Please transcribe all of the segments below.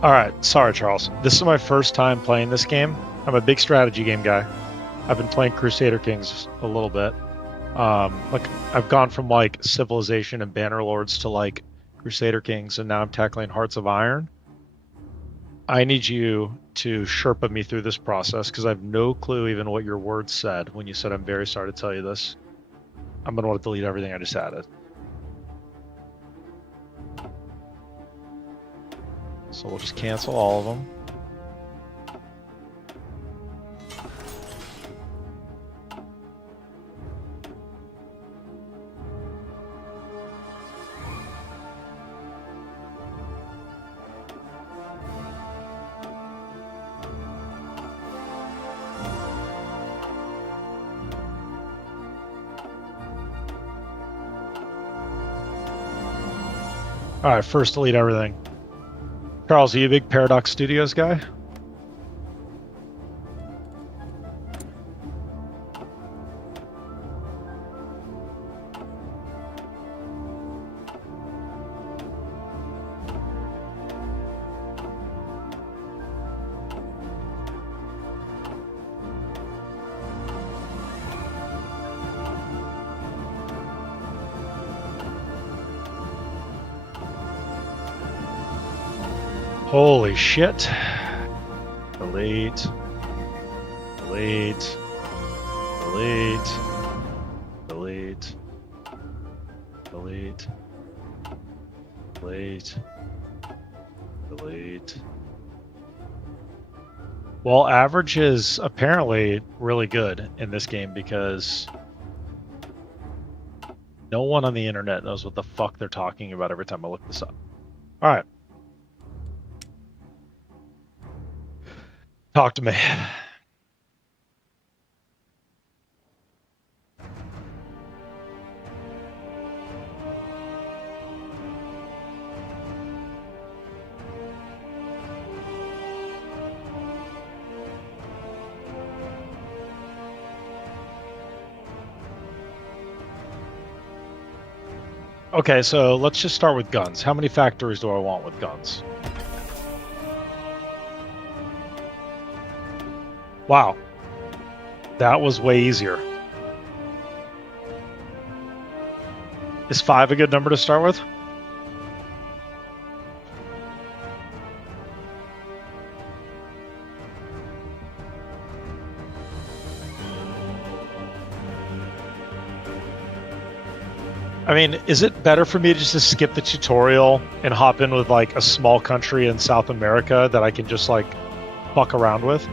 All right, sorry, Charles. This is my first time playing this game. I'm a big strategy game guy. I've been playing Crusader Kings a little bit. Like I've gone from like Civilization and Bannerlords to like Crusader Kings, and now I'm tackling Hearts of Iron. I need you to Sherpa me through this process because I have no clue even what your words said when you said I'm very sorry to tell you this. I'm gonna want to delete everything I just added. So we'll just cancel all of them. All right, first delete everything. Charles, are you a big Paradox Studios guy? Holy shit. Delete. Delete. Delete. Delete. Delete. Delete. Delete. Well, average is apparently really good in this game because no one on the internet knows what the fuck they're talking about every time I look this up. All right. Talk to me. Okay, so let's just start with guns. How many factories do I want with guns? Wow. That was way easier. Is 5 a good number to start with? I mean, is it better for me just to skip the tutorial and hop in with like a small country in South America that I can just like fuck around with?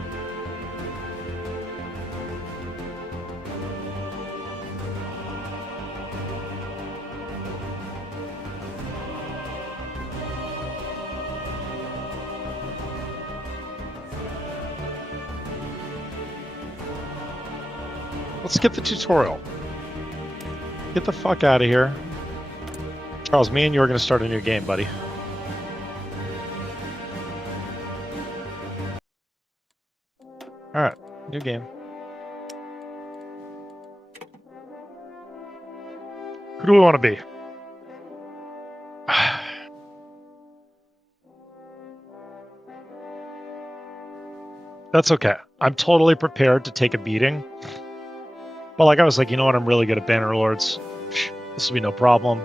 Let's skip the tutorial. Get the fuck out of here. Charles, me and you are going to start a new game, buddy. Alright, new game. Who do we want to be? That's okay. I'm totally prepared to take a beating. But like I was like, you know what? I'm really good at Bannerlords. This will be no problem.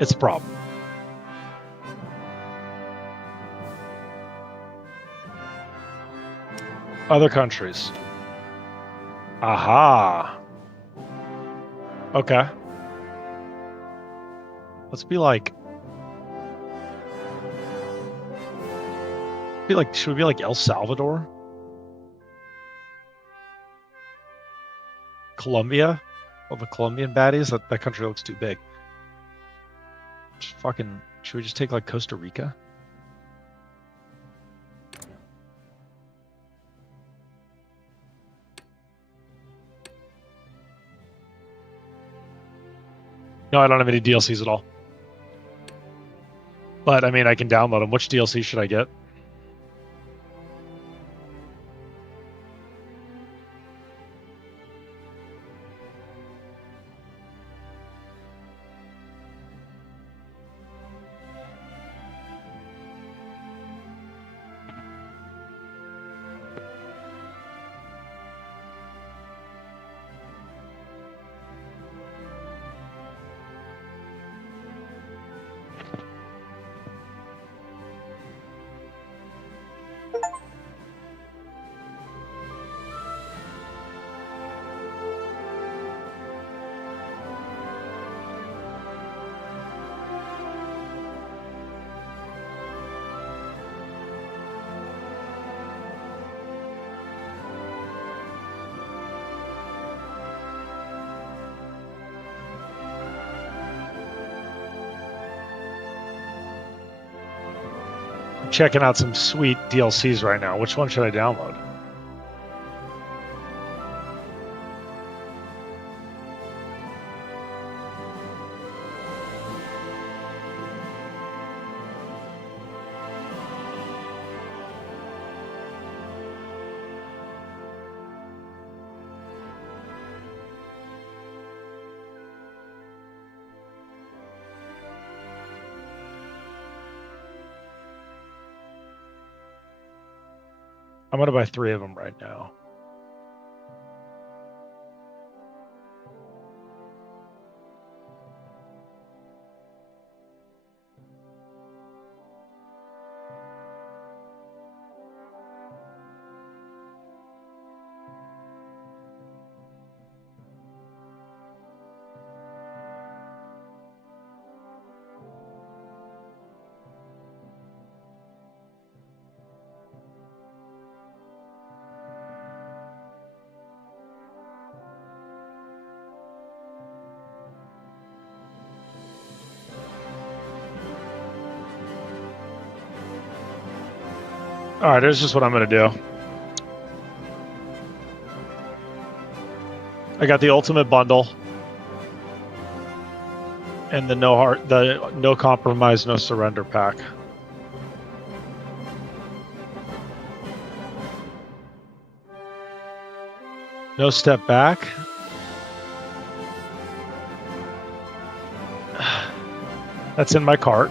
It's a problem. Other countries. Aha. Okay. Let's be like... should we be like El Salvador? Colombia? All the Colombian baddies? That country looks too big. Just fucking... Should we just take like Costa Rica? No, I don't have any DLCs at all. But, I mean, I can download them. Which DLC should I get? checking out some sweet DLCs right now. Which one should I download? I'm going to buy 3 of them right now. All right, here's just what I'm going to do. I got the ultimate bundle and the no compromise, no surrender pack. No step back. That's in my cart.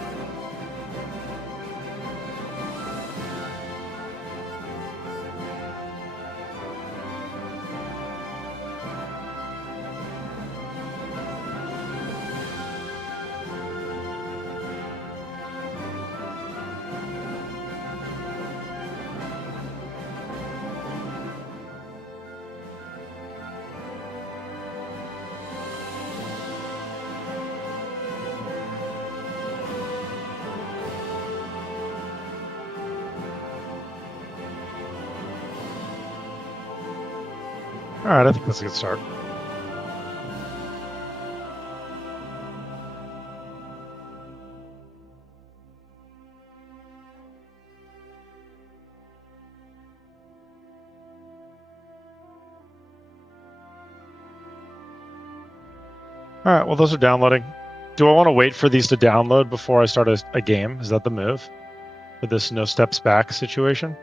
All right, I think that's a good start. All right, well, those are downloading. Do I want to wait for these to download before I start a game? Is that the move for this no steps back situation?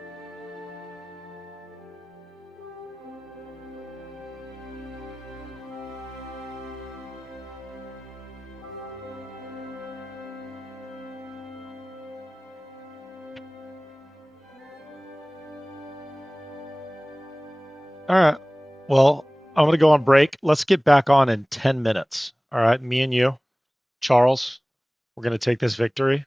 All right. Well, I'm going to go on break. Let's get back on in 10 minutes. All right. Me and you, Charles, we're going to take this victory.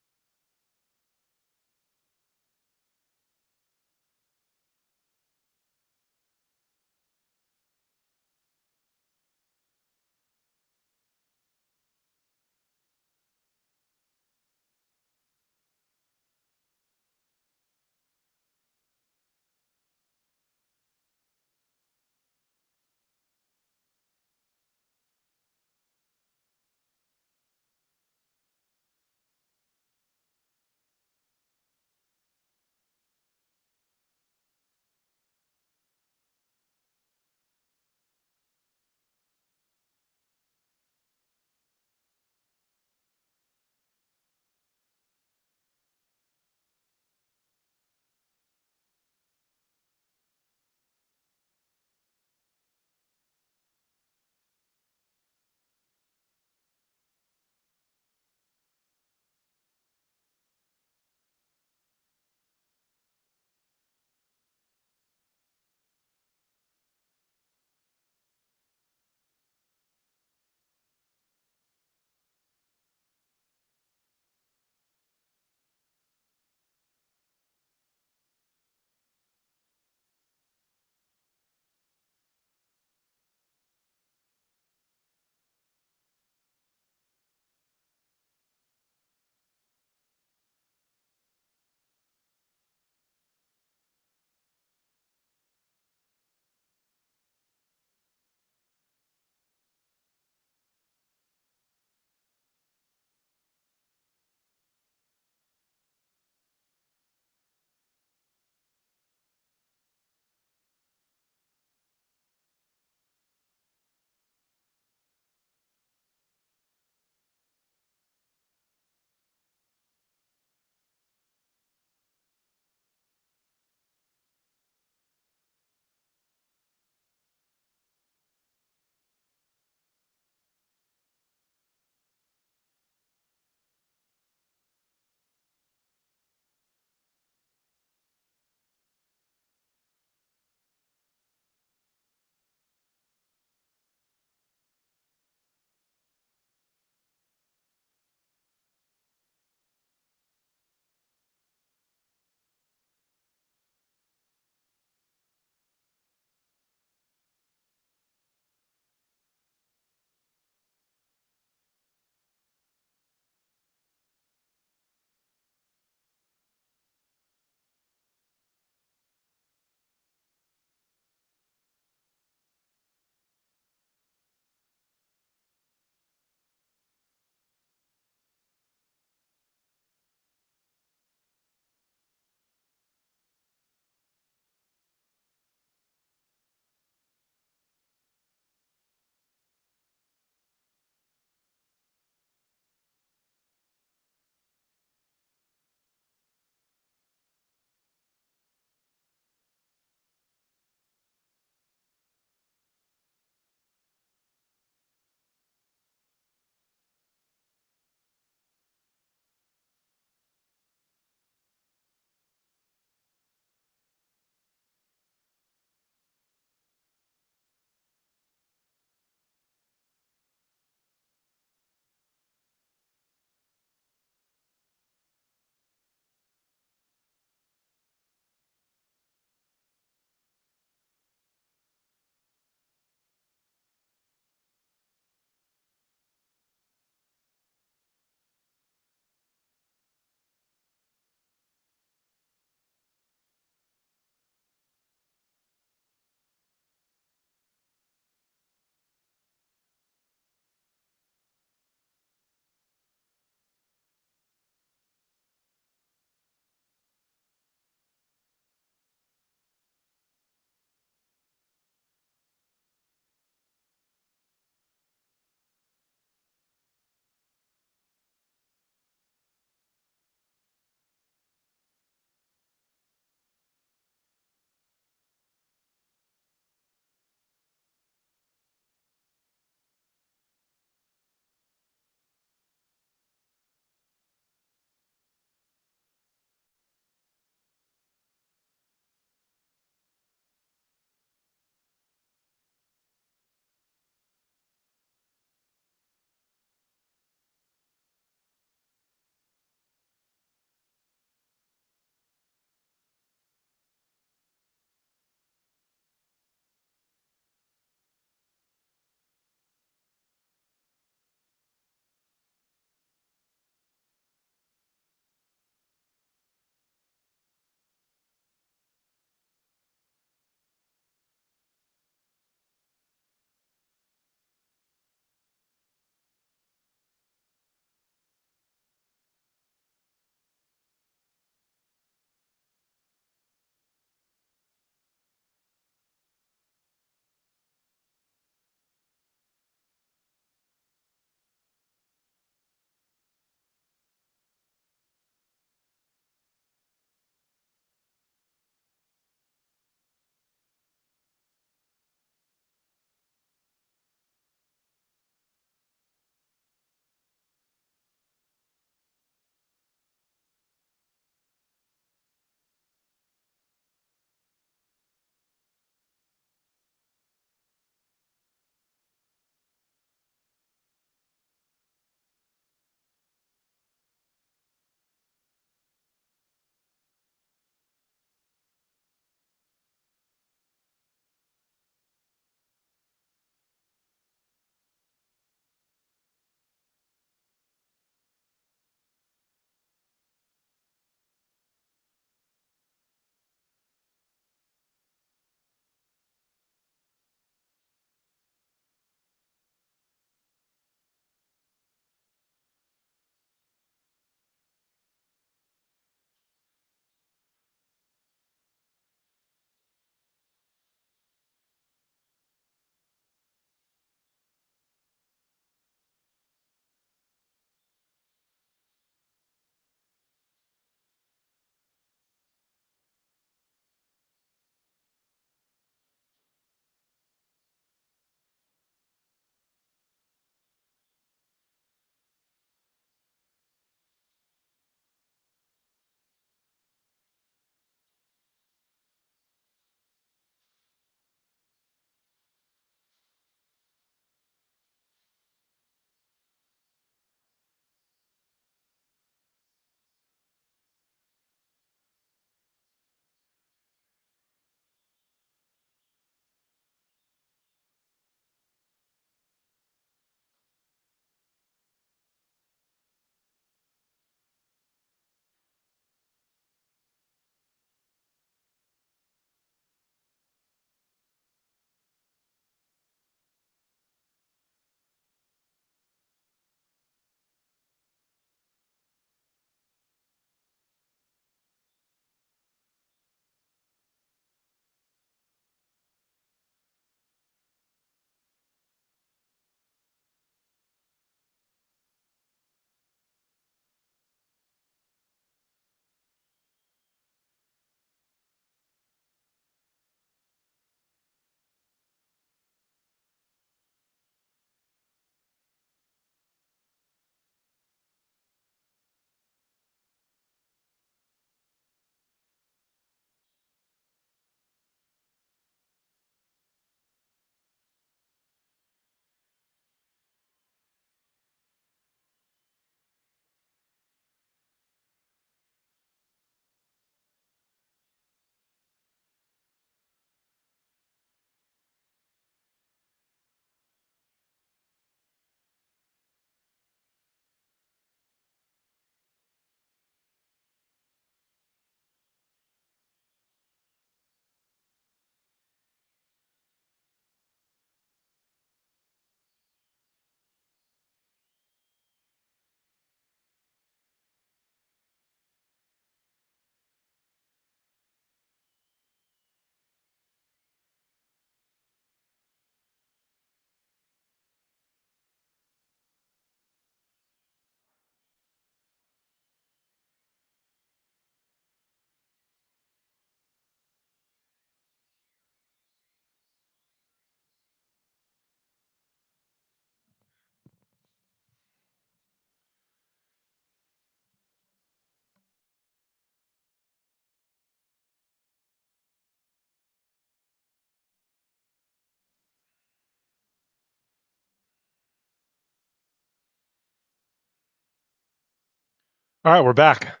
All right, we're back.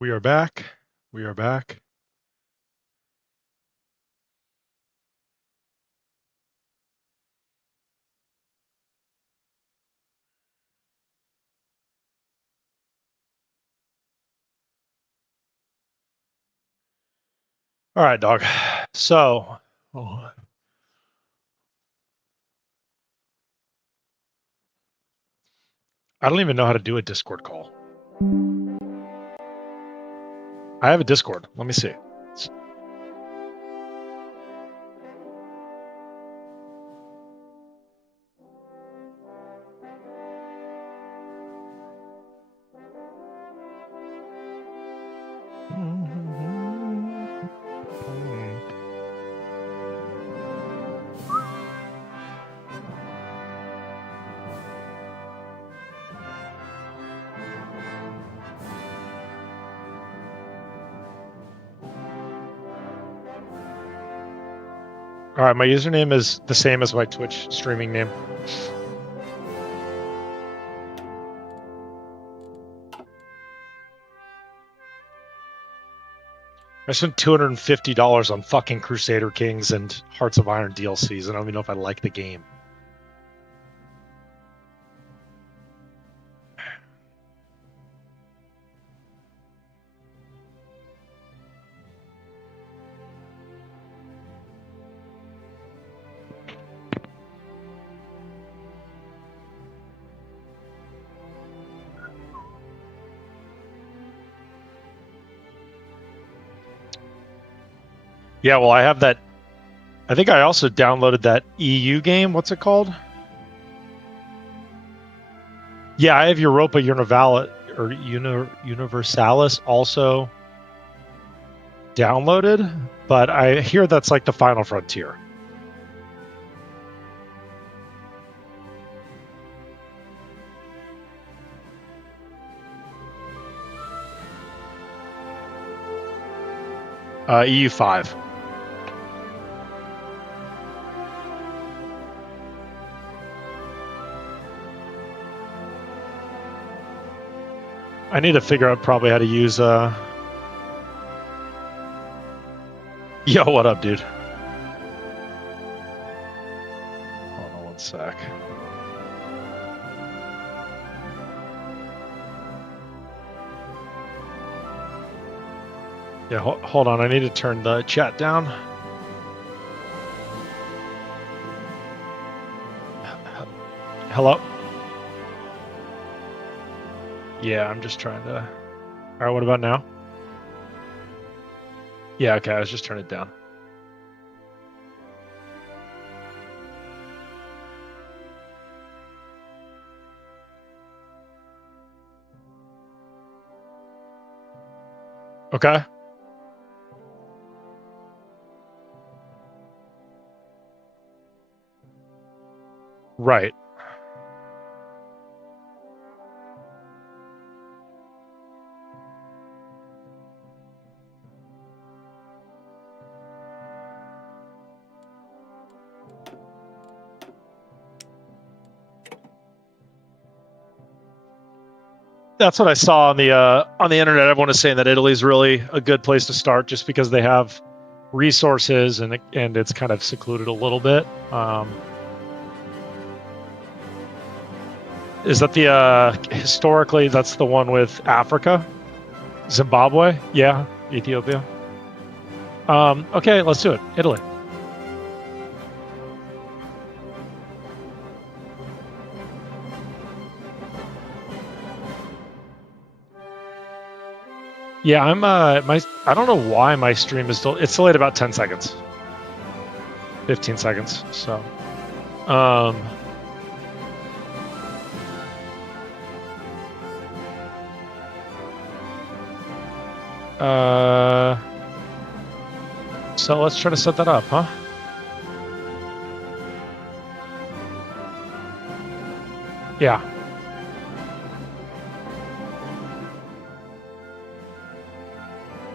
We are back. We are back. All right, dog. So, I don't even know how to do a Discord call. I have a Discord. Let me see. All right, my username is the same as my Twitch streaming name. I spent $250 on fucking Crusader Kings and Hearts of Iron DLCs, and I don't even know if I like the game. Yeah, well, I have that. I think I also downloaded that EU game. What's it called? Yeah, I have Europa Universalis also downloaded, but I hear that's like the final frontier. EU5. I need to figure out probably how to use Yo, what up, dude? Hold on one sec. Yeah, hold on. I need to turn the chat down. Hello? Yeah, I'm just trying to... All right, what about now? Yeah, okay, I was just turning it down. Okay. Right. That's what I saw on the internet. Everyone is saying that Italy's really a good place to start, just because they have resources and it's kind of secluded a little bit. Is that the historically? That's the one with Africa, Zimbabwe, yeah, Ethiopia. Okay, let's do it. Italy. Yeah, I'm I don't know why my stream is it's delayed about 10 seconds. 15 seconds. So so let's try to set that up, huh? Yeah.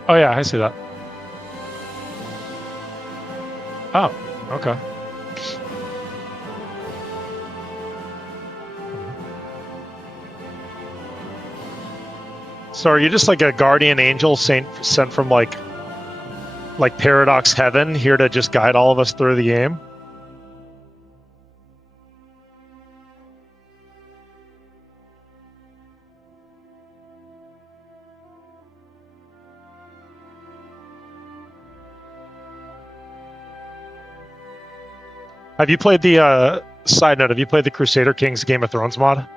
Oh yeah, I see that. Oh, okay. So are you just like a guardian angel sent from like Paradox Heaven here to just guide all of us through the game? Have you played the side note? Have you played the Crusader Kings Game of Thrones mod?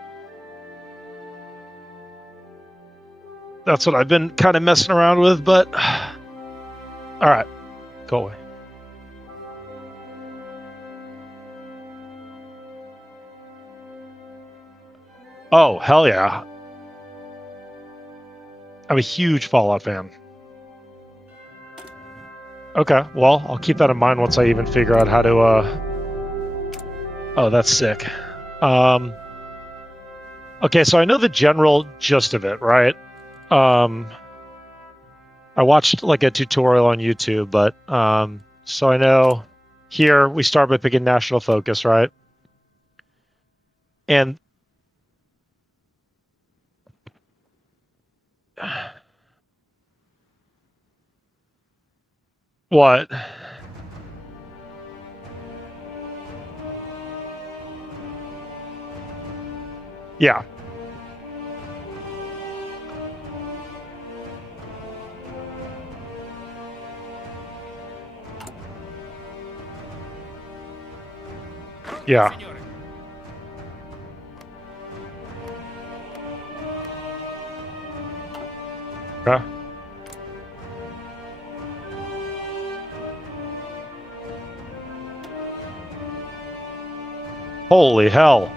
That's what I've been kind of messing around with, but all right, go away. Oh, hell yeah. I'm a huge Fallout fan. Okay, well, I'll keep that in mind once I even figure out how to, Oh, that's sick. Okay, so I know the general gist of it, right? I watched like a tutorial on YouTube, but so I know here we start by picking national focus, right? And what? Yeah. Yeah. Okay. Holy hell.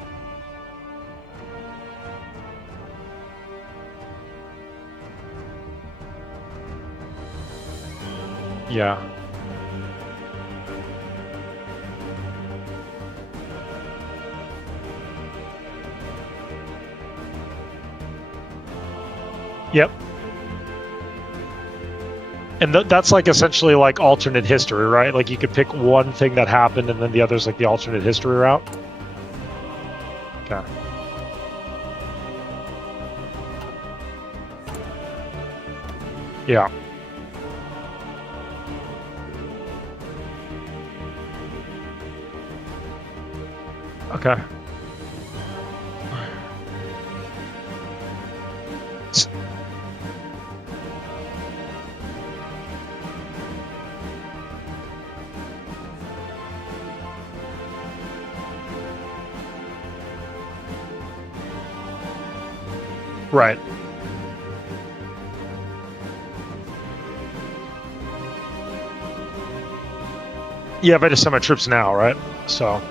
Yeah. Yep. And that's like essentially like alternate history, right? Like you could pick one thing that happened and then the other's like the alternate history route. Okay. Yeah. Okay. Right. Yeah, but I just send my troops now, right? So.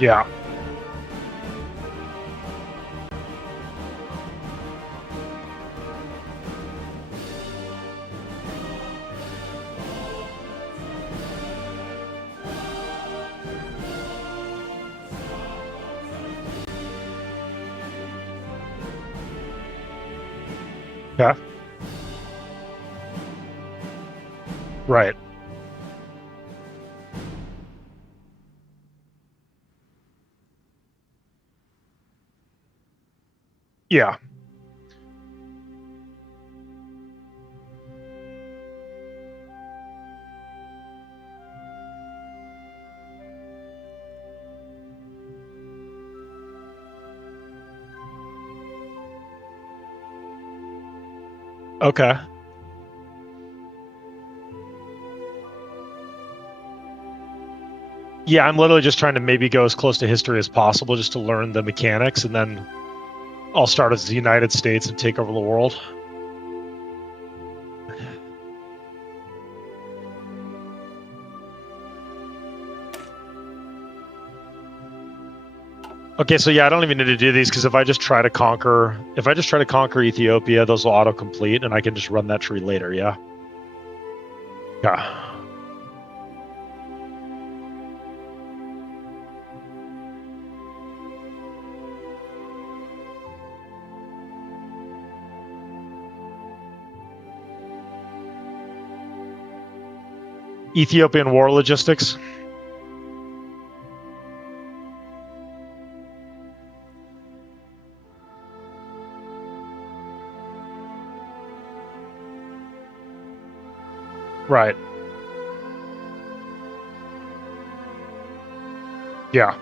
Yeah. Yeah. Right. Yeah. Okay. Yeah, I'm literally just trying to maybe go as close to history as possible just to learn the mechanics, and then I'll start as the United States and take over the world. Okay, so yeah, I don't even need to do these because if I just try to conquer Ethiopia, those will autocomplete, and I can just run that tree later. Yeah. Yeah. Ethiopian war logistics. Right. Yeah.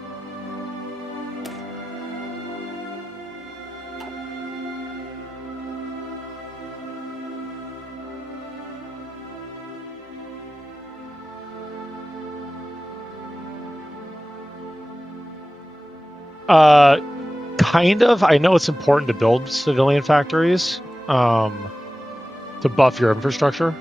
Kind of. I know it's important to build civilian factories to buff your infrastructure.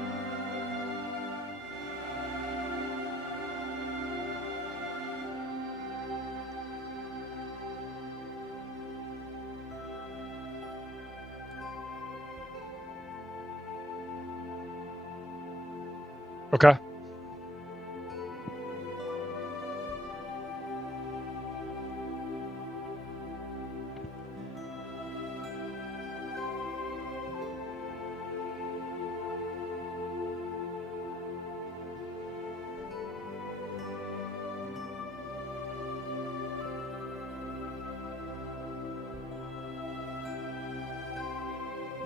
Okay.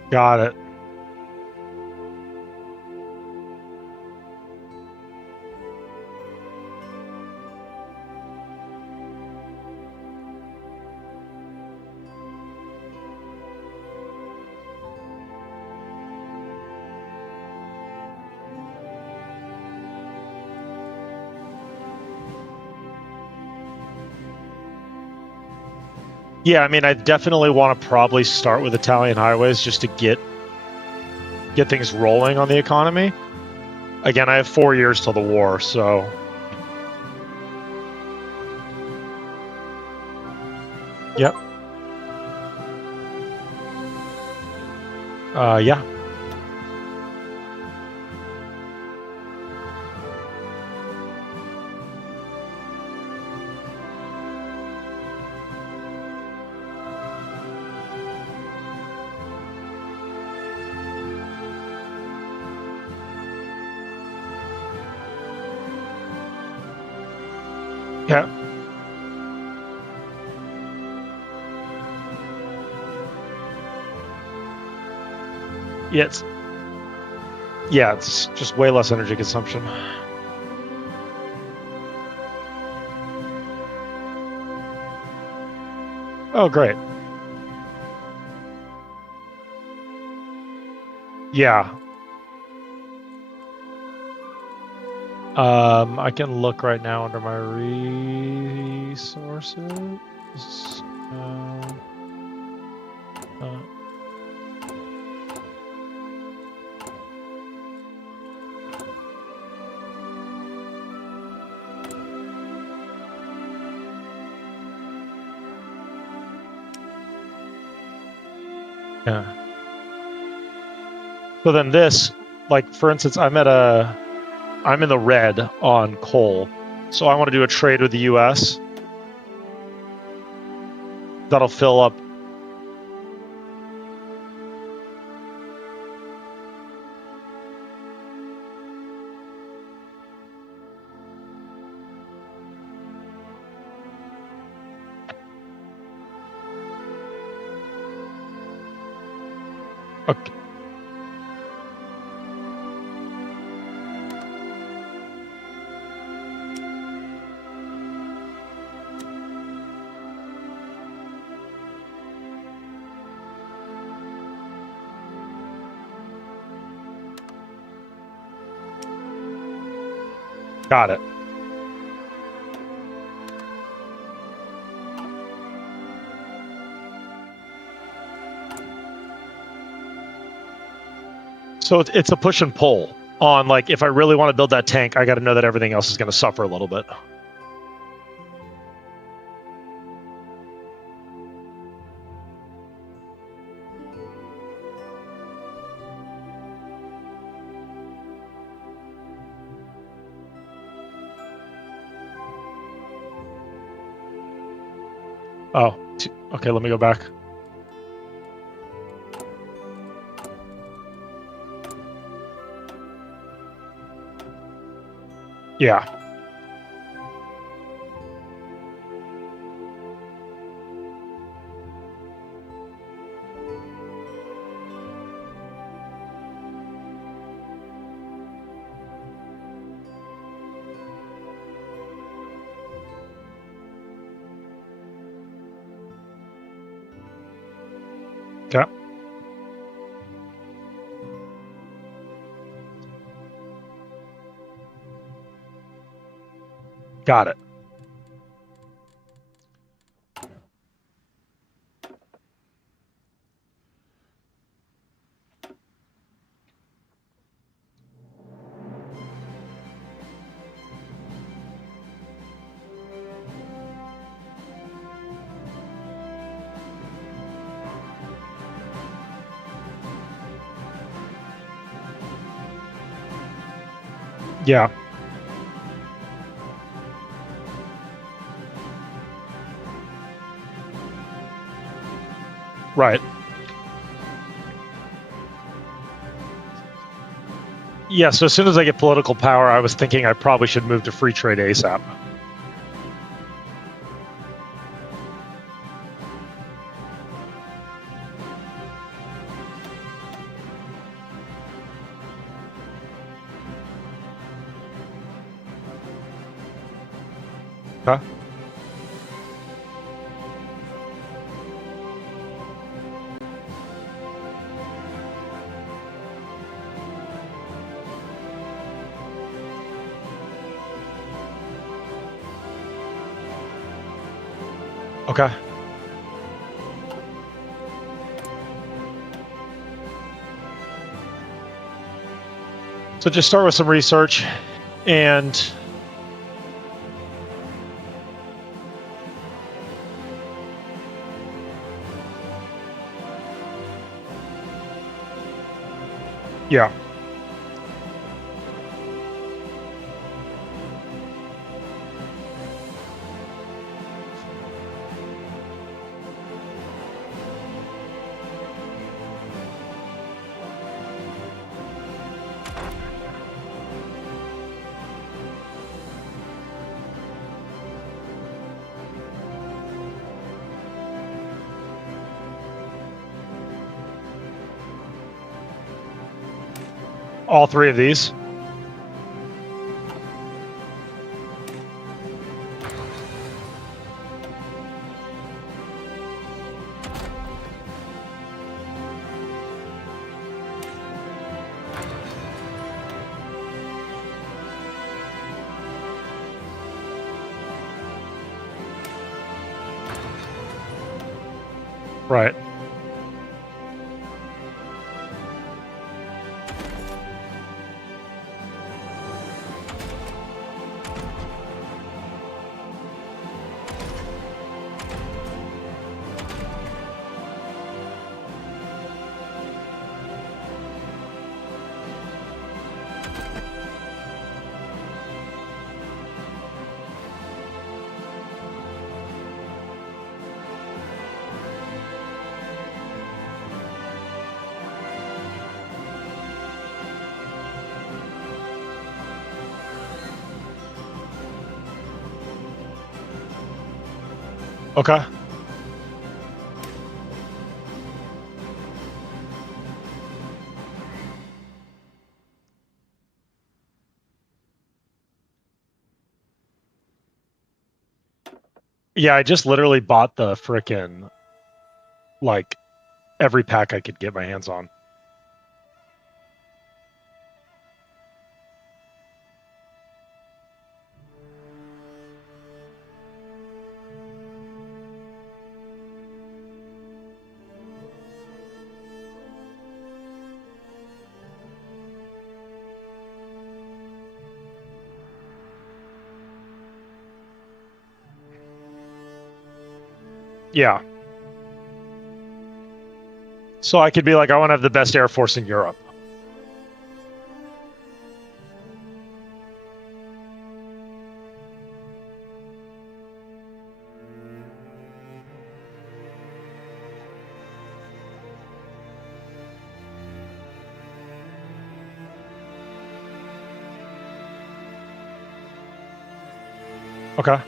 Got it. Yeah, I mean, I definitely want to probably start with Italian highways just to get things rolling on the economy. Again, I have 4 years till the war, so yep. Yeah. Yeah. It's just way less energy consumption. Oh, great. Yeah. I can look right now under my resources. Uh, yeah. So then this, like for instance, I'm in the red on coal. So I want to do a trade with the US. That'll fill up. Okay. Got it. So it's a push and pull on, like, if I really want to build that tank, I got to know that everything else is going to suffer a little bit. Oh, okay, let me go back. Yeah. Okay. Got it. Yeah. Right. Yeah, so as soon as I get political power, I was thinking I probably should move to free trade ASAP. Huh? Okay. So just start with some research and yeah. All three of these. Right. Okay. Yeah, I just literally bought the frickin' like every pack I could get my hands on. Yeah. So I could be like, I want to have the best Air Force in Europe. Okay.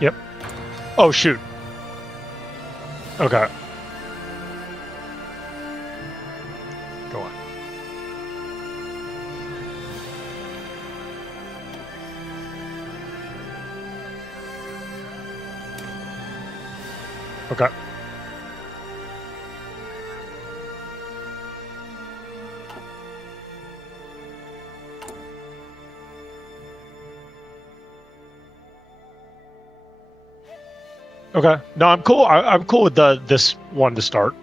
Yep. Oh, shoot. Okay. Go on. Okay. Okay. No, I'm cool. I'm cool with this one to start.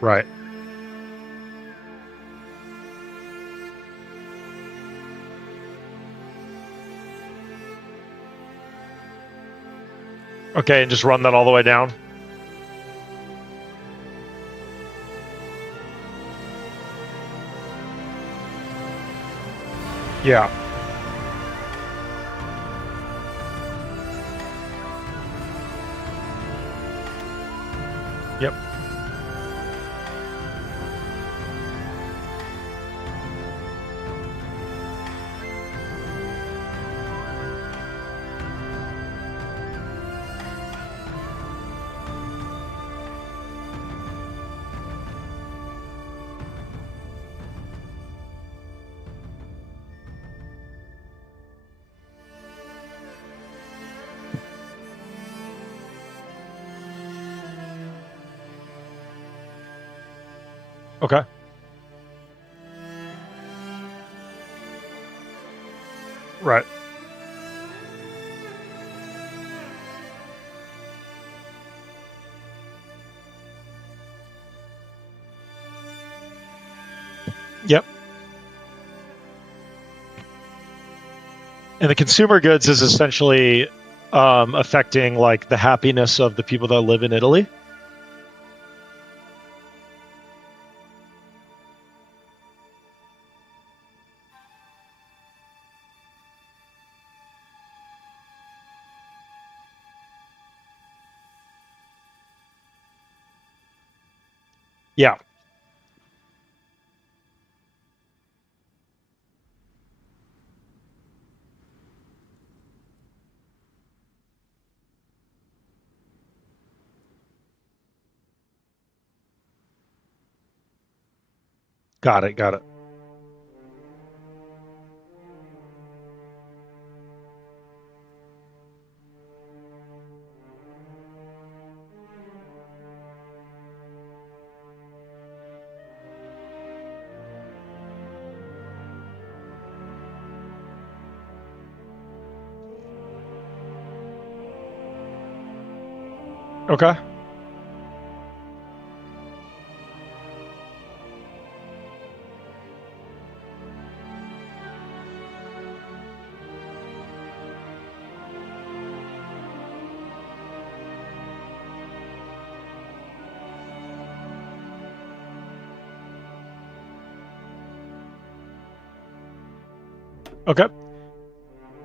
Right. Okay, and just run that all the way down. Yeah. Yep. Okay. Right. Yep. And the consumer goods is essentially affecting like the happiness of the people that live in Italy. Yeah. Got it. Got it. Okay. Okay.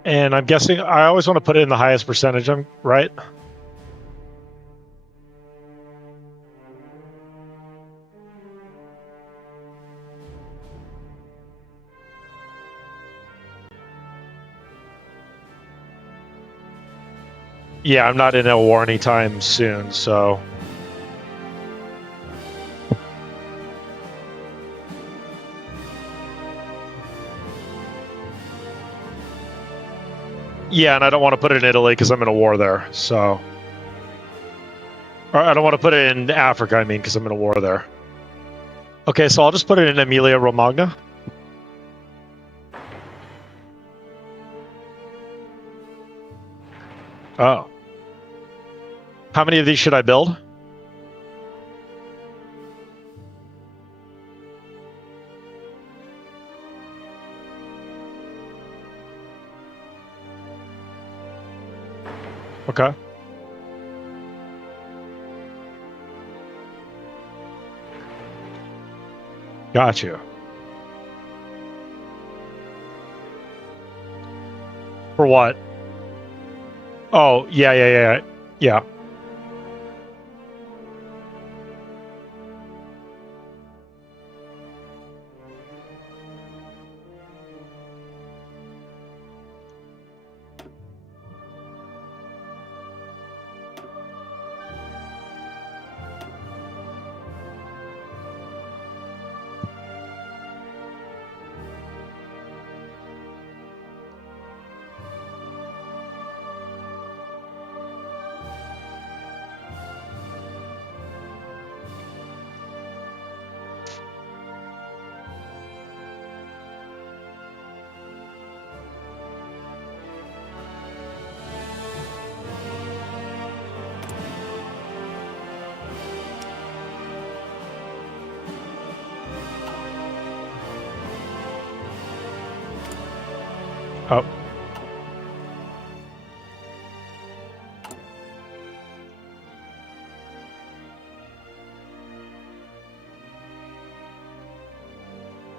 And I'm guessing I always want to put it in the highest percentage, right? Yeah, I'm not in a war anytime soon, so. Yeah, and I don't want to put it in Italy because I'm in a war there, so. Or I don't want to put it in Africa, I mean, because I'm in a war there. Okay, so I'll just put it in Emilia Romagna. Oh. How many of these should I build? Okay. Got you. For what? Oh, yeah. Oh.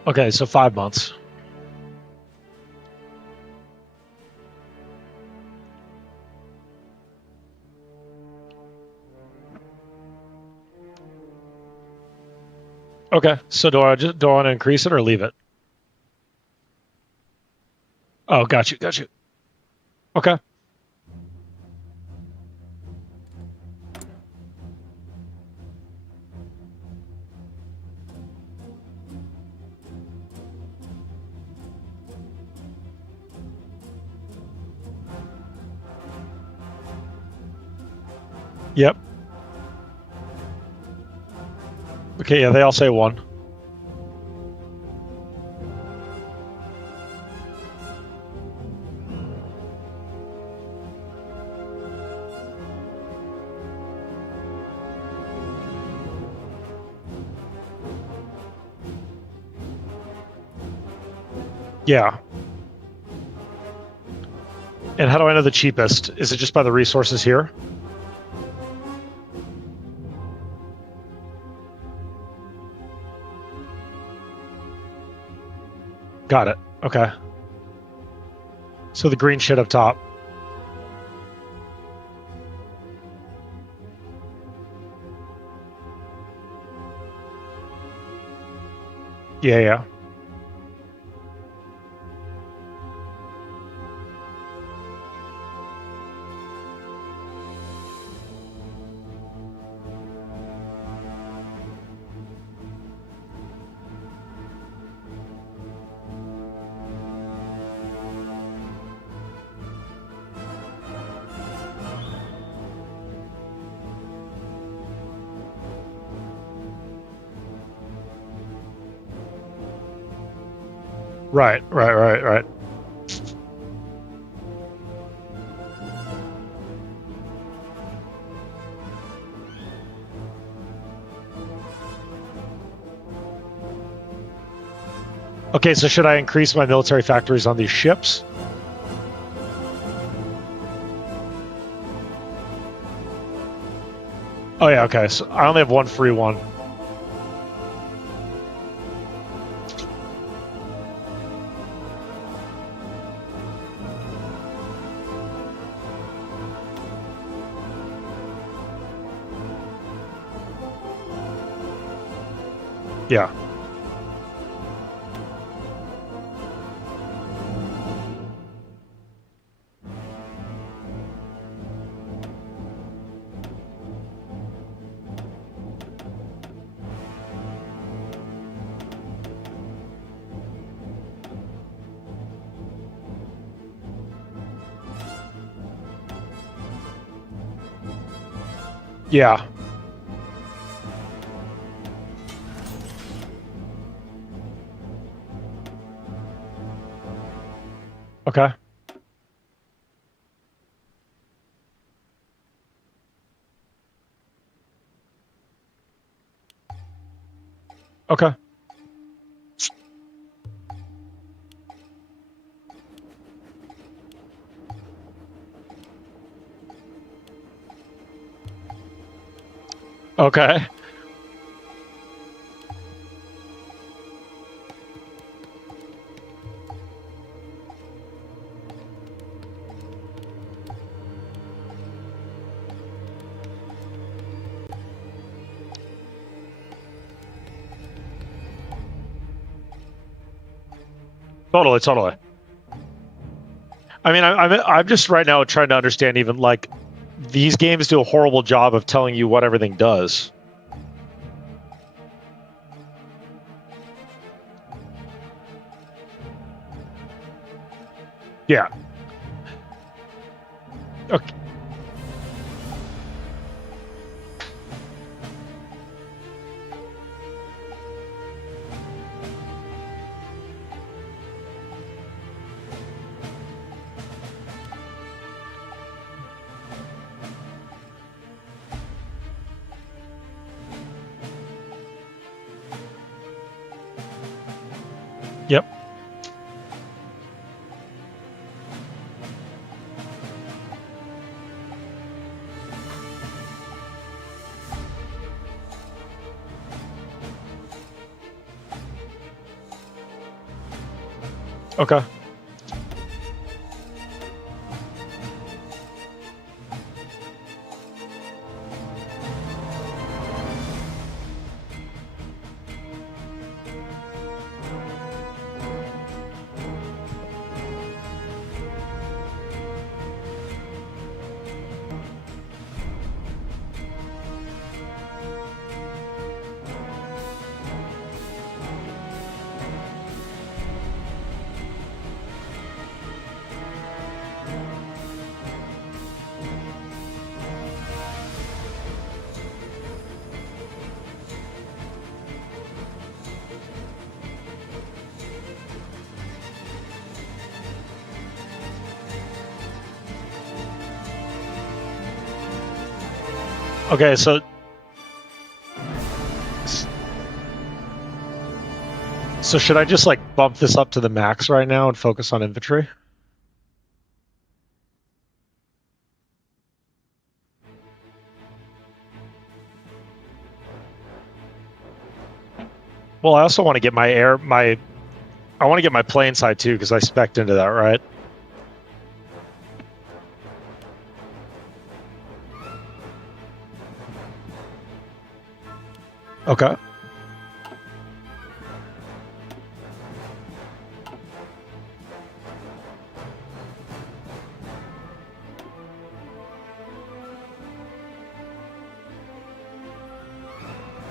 Okay, so 5 months. Okay, so do I want to increase it or leave it? Oh, got you. Okay. Yep. Okay, yeah, they all say 1. Yeah. And how do I know the cheapest? Is it just by the resources here? Got it. Okay. So the green shit up top. Yeah. Right. Okay, so should I increase my military factories on these ships? Oh yeah, okay. So I only have 1 free one. Yeah. Yeah. Okay. Okay. Okay. Totally, totally. I mean, I'm just right now trying to understand even like these games do a horrible job of telling you what everything does. Yeah. Okay. Yep. Okay. Okay, so should I just like bump this up to the max right now and focus on infantry? Well, I also want to get I want to get my plane side too because I spec'd into that, right? Okay.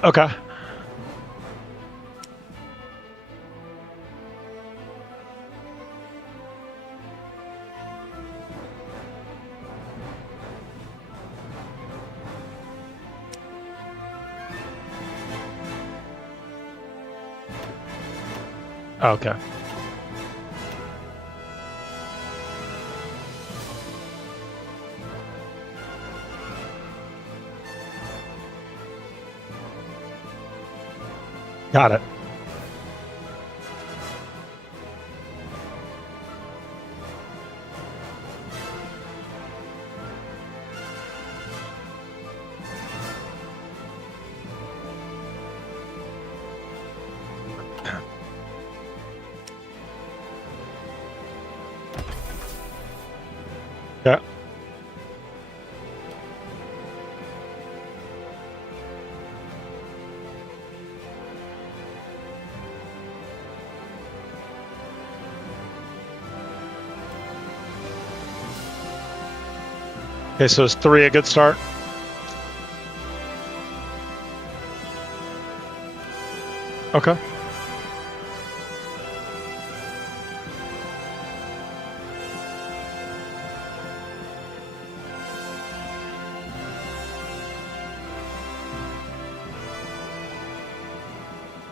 Okay. Okay. Got it. Yeah. Okay, so is 3 a good start? Okay.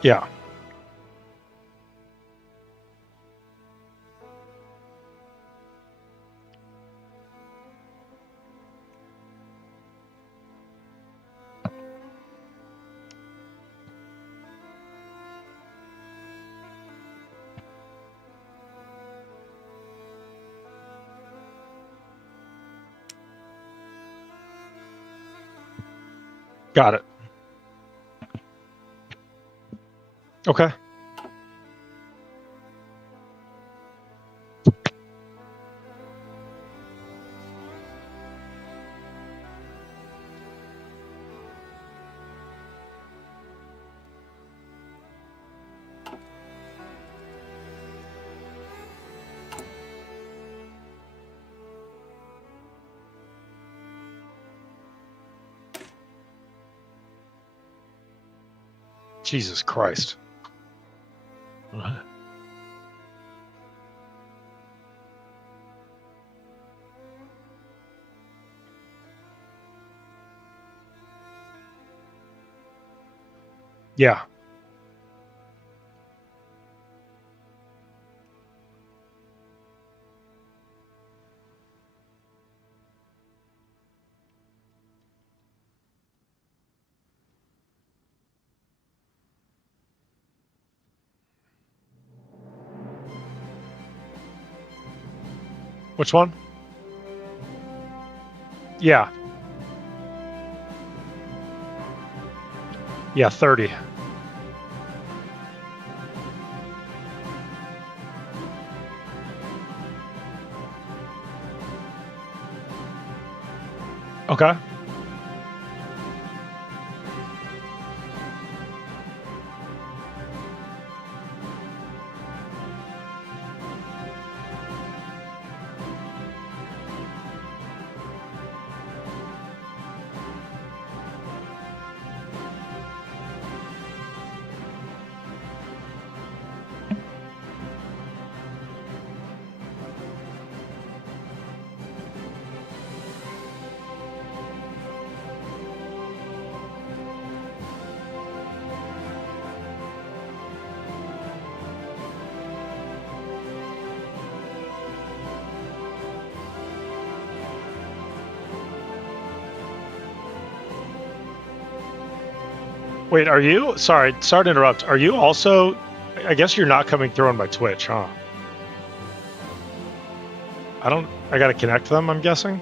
Yeah. Got it. Okay. Jesus Christ. Yeah. Which one? Yeah. Yeah, 30. Okay. Wait, are you? Sorry to interrupt. Are you also? I guess you're not coming through on my Twitch, huh? I don't. I gotta connect them. I'm guessing.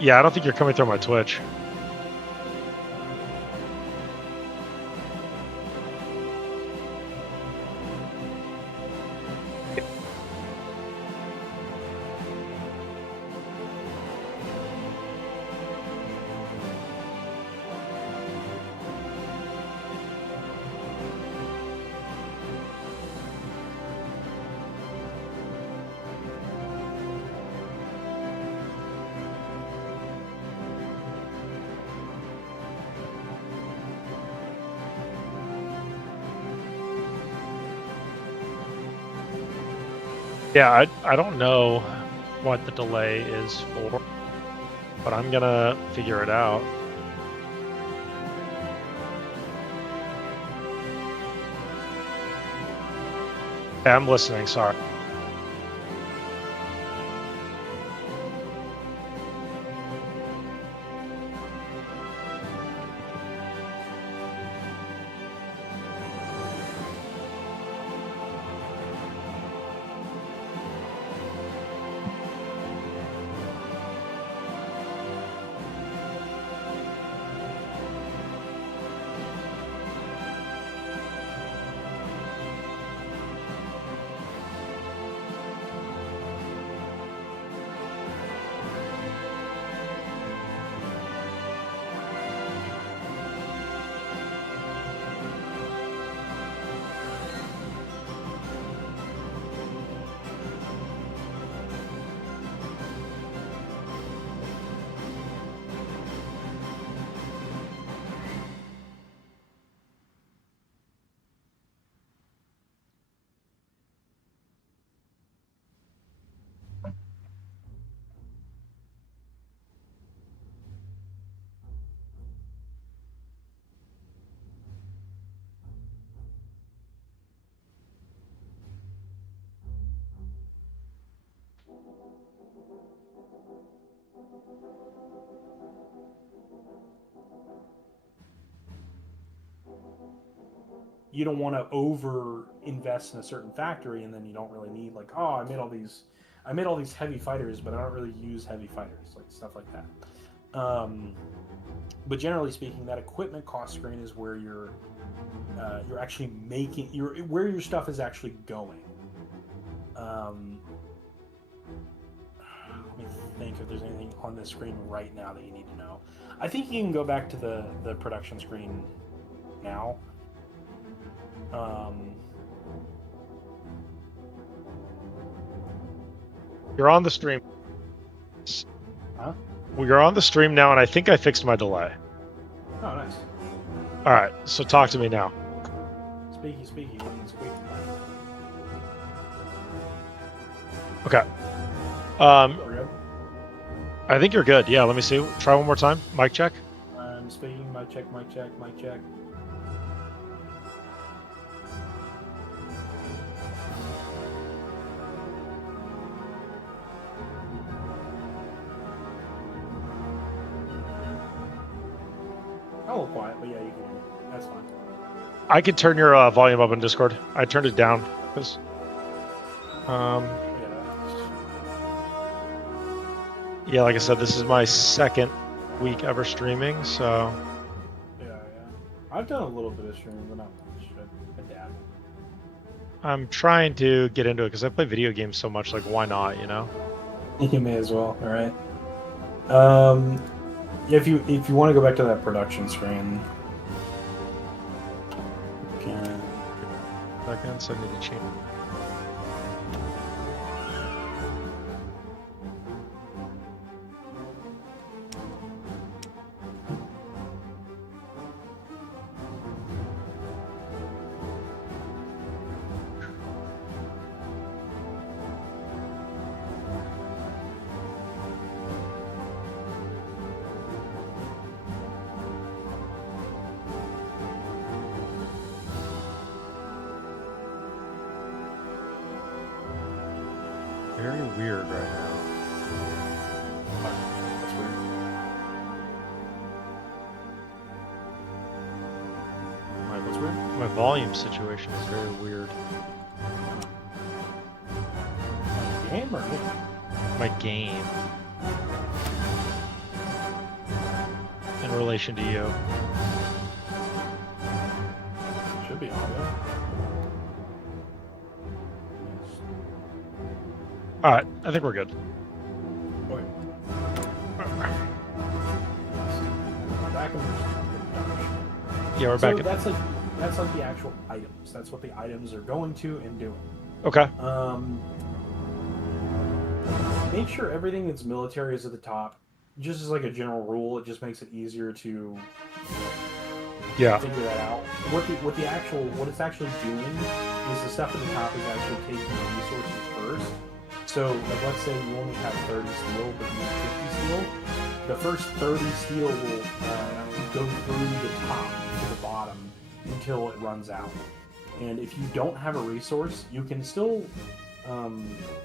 Yeah, I don't think you're coming through my Twitch. Yeah, I don't know what the delay is for, but I'm gonna figure it out. Yeah, I'm listening. Sorry. You don't want to over invest in a certain factory and then you don't really need like, I made all these heavy fighters, but I don't really use heavy fighters, like stuff like that. But generally speaking, that equipment cost screen is where you're actually making where your stuff is actually going. Let me think if there's anything on this screen right now that you need to know. I think you can go back to the production screen now. You're on the stream. Huh? Well, you're on the stream now, and I think I fixed my delay. Oh, nice. All right, so talk to me now. Speaky, squeaky. Okay. We're good. I think you're good. Yeah, let me see. Try one more time. Mic check. I'm speaking. Mic check. A little quiet, but yeah, you can. That's fine. I can turn your volume up in Discord. I turned it down because. Yeah, like I said, this is my second week ever streaming, so. Yeah. I've done a little bit of streaming, but not much. I dabble. I'm trying to get into it because I play video games so much. Like, why not? You know. You may as well. All right. If you want to go back to that production screen, Seconds, I need to change. Very weird right now. that's weird. What's weird? My volume situation is very weird. Game or me? My game. In relation to you. Should be audio. All right, I think we're good. Okay. Back in Yeah, we're so back. that's like the actual items. That's what the items are going to and doing. Okay. Make sure everything that's military is at the top. Just as like a general rule, it just makes it easier to figure that out. What it's actually doing is the stuff at the top is actually taking the resources first. So, like, let's say you only have 30 steel, but you have 50 steel. The first 30 steel will go through the top to the bottom until it runs out. And if you don't have a resource, you can still,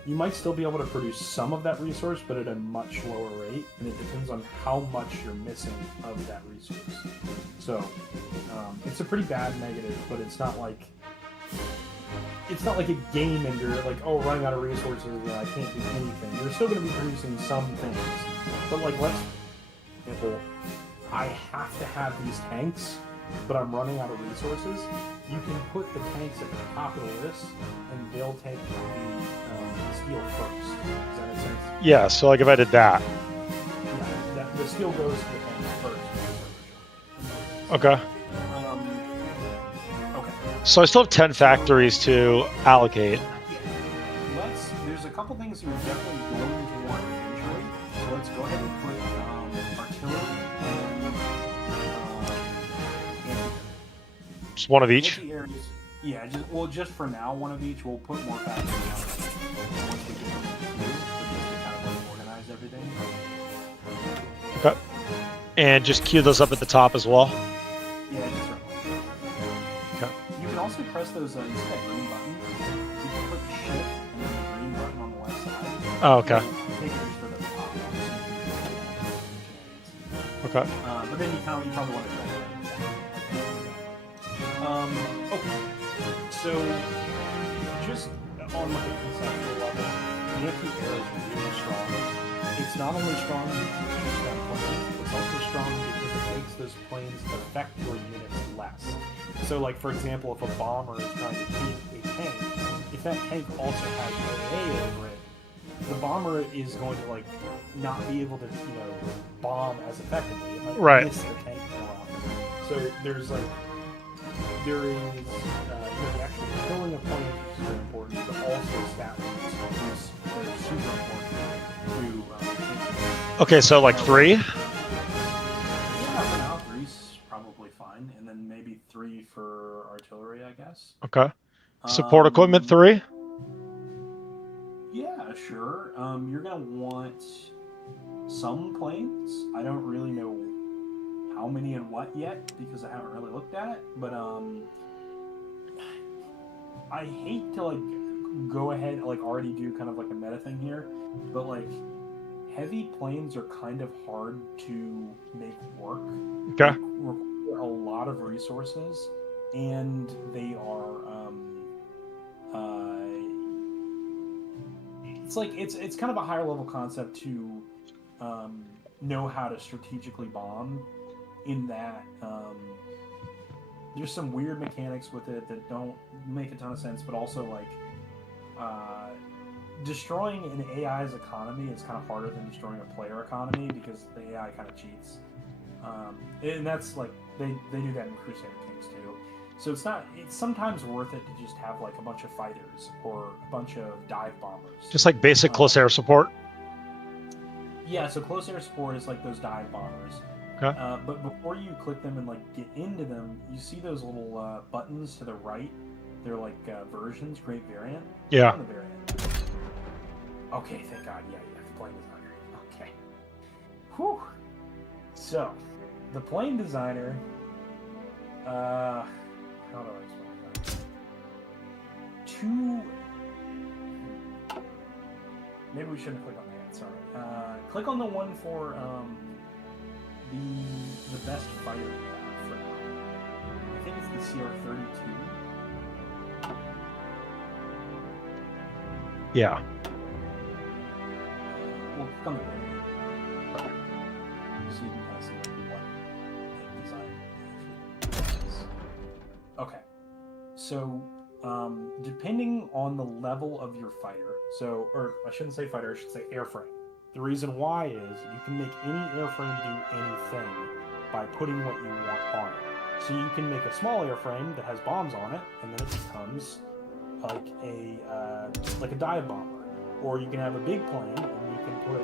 you might still be able to produce some of that resource, but at a much lower rate. And it depends on how much you're missing of that resource. So, it's a pretty bad negative, but it's not like a game ender, like, oh, running out of resources, I can't do anything. You're still going to be producing some things. But, like, let's example, I have to have these tanks, but I'm running out of resources. You can put the tanks at the top of the list, and they'll take the steel first. Does that make sense? Yeah, so, like, if I did that. Yeah, the steel goes to the tanks first. Okay. Okay. So I still have 10 factories to allocate. There's a couple things you're definitely going to want eventually. So let's go ahead and put artillery and Just one of each? yeah, just for now, one of each. We'll put more factories on once we get them to queue, but just to kind of like organize everything. Okay. And just queue those up at the top as well? Yeah, just right. Okay. You can also press those, you see that green button? You can put shift and then the green button on the left side. Oh, okay. Take it just for the top. Okay. But then you probably want to try that. Okay. So, just on like a conceptual level, anti-air is really strong. It's not only strong because it shoots down planes, it's also strong because it makes those planes affect your units less. So, like, for example, if a bomber is trying to beat a tank, if that tank also has AA over it, the bomber is going to, like, not be able to, bomb as effectively. It might miss the tank more often. So there's, like, there is, the actual killing of planes is very important, but also stat points are super important to, Okay, so, like, 3? Yeah, for now, 3's probably fine, and then maybe 3 for artillery, I guess. Okay. Support equipment 3? Yeah, sure. You're gonna want some planes. I don't really know how many and what yet because I haven't really looked at it. But I hate to like go ahead like already do kind of like a meta thing here, but like heavy planes are kind of hard to make work. Okay. They require a lot of resources, and they are it's kind of a higher level concept to know how to strategically bomb. In that, there's some weird mechanics with it that don't make a ton of sense, but also like destroying an AI's economy is kind of harder than destroying a player economy because the AI kind of cheats, and that's like they do that in Crusader Kings too. So it's sometimes worth it to just have like a bunch of fighters or a bunch of dive bombers. Just like basic close air support? Yeah, so close air support is like those dive bombers. Okay. But before you click them and like get into them, you see those little buttons to the right? They're like versions, create variant. Yeah. On the variant. Okay, thank God. Yeah, the plane designer. Okay. Whew. So, the plane designer... how do I explain that? Maybe we shouldn't click on that. Sorry. Click on the one for the best fighter we have for now. I think it's the CR-32. Yeah. Well, click on the variant. So you can kind of see what design actually is. Okay. So, depending on the level of your fighter, or I shouldn't say fighter, I should say airframe. The reason why is you can make any airframe do anything by putting what you want on it. So you can make a small airframe that has bombs on it, and then it becomes like a dive bomber. Or you can have a big plane, and you can put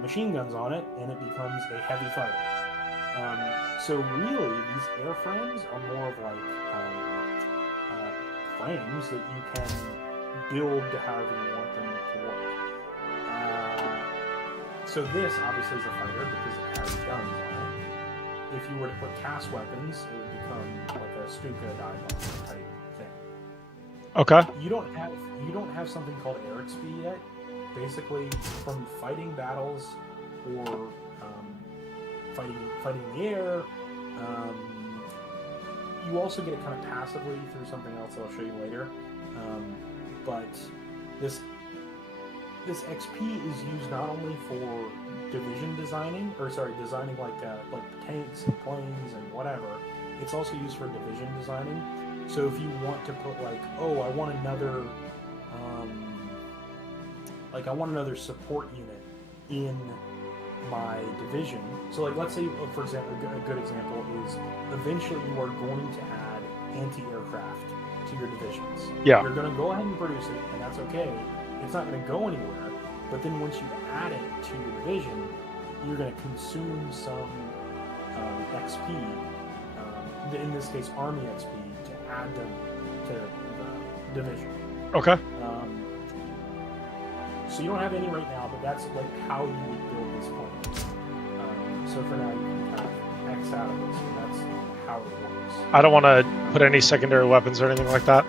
machine guns on it, and it becomes a heavy fighter. So really, these airframes are more of like frames that you can build to however you want them to work. So this obviously is a fighter because it has guns on it. If you were to put cast weapons, it would become like a Stuka dive bomber type thing. Okay. You don't have something called air XP yet. Basically, from fighting battles or fighting in the air, you also get it kind of passively through something else that I'll show you later. But this XP is used not only for division designing, designing like tanks and planes and whatever. It's also used for division designing. So if you want to put like, oh, I want another support unit in my division. So like, let's say, for example, a good example is eventually you are going to add anti-aircraft to your divisions. Yeah. You're going to go ahead and produce it, and that's okay. It's not going to go anywhere. But then once you add it to your division, you're going to consume some XP, in this case Army XP, to add them to the division. Okay. So you don't have any right now, but that's like how you would build this plane. So for now, you can kind of X out of this, and that's how it works. I don't want to put any secondary weapons or anything like that.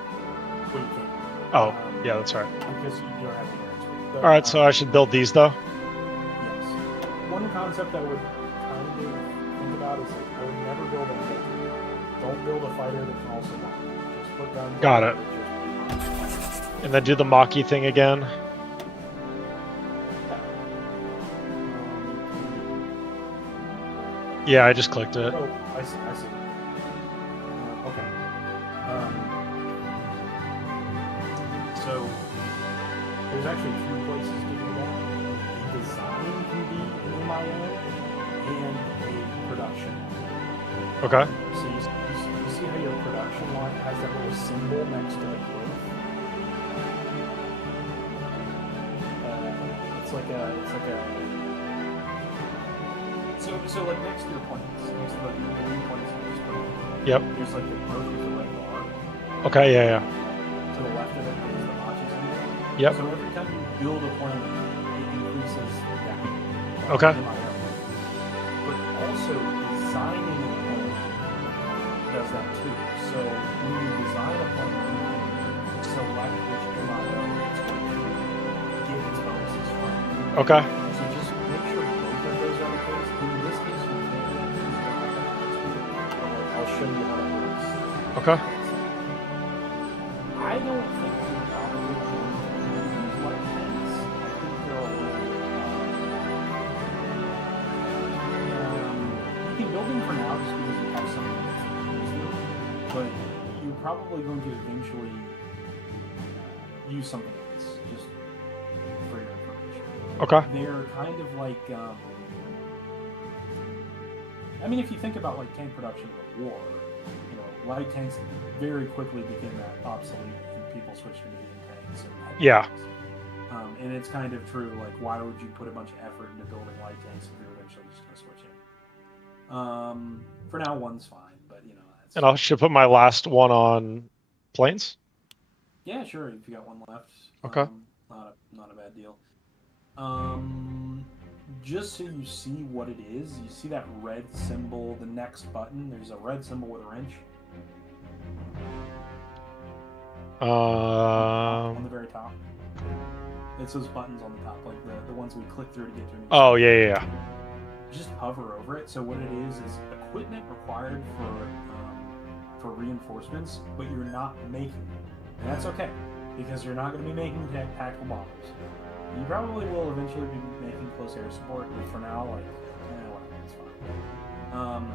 Well, you can't. Oh, yeah, that's right. Because you don't have the XP. All right, so I should build these though. Yes. One concept I would kind of think about is like, I would never build a fighter. Don't build a fighter that can also bomb. Just put guns. Got it. And then do the Maki thing again. Yeah, I just clicked it. Oh, I see. Okay. So there's actually two places to do that. Design can be an MIO and a production. Okay. So you see how your production line has that little symbol next to the growth? It's like a. So like next to your points, next to the green points you just put in. Yep. There's like the growth with the red bar. Okay, yeah. To the left of it is the Machi symbol. Yep. So every time you build a plane, it increases that. Okay. But also designing a plane does that too. So when you design a plane, you can select which MIO it's going to give its bonuses from. Okay. So just make sure both of those are the case. In this case, you can I'll show you how it works. Okay. I don't think you're probably going to use light tanks. I think they're a little. You can build them for now just because you have some units that you use them, but you're probably going to eventually use something else, just for your information. Okay. They're kind of like. I mean, if you think about like tank production of a war, you know, light tanks very quickly became that obsolete, and people switched to medium tanks. And yeah. Tanks. And it's kind of true. Like, why would you put a bunch of effort into building light tanks if you're eventually just going to switch in? For now, one's fine, but you know. That's... And I should put my last one on planes. Yeah, sure. If you got one left. Okay. Not a bad deal. Just so you see what it is, you see that red symbol, the next button, there's a red symbol with a wrench. On the very top. It's those buttons on the top, like the ones we click through to get to a new Oh, yeah. Just hover over it. So what it is equipment required for reinforcements, but you're not making them. And that's okay, because you're not going to be making tactical bombers. You probably will eventually be making close air support, but for now, like, whatever, it's fine.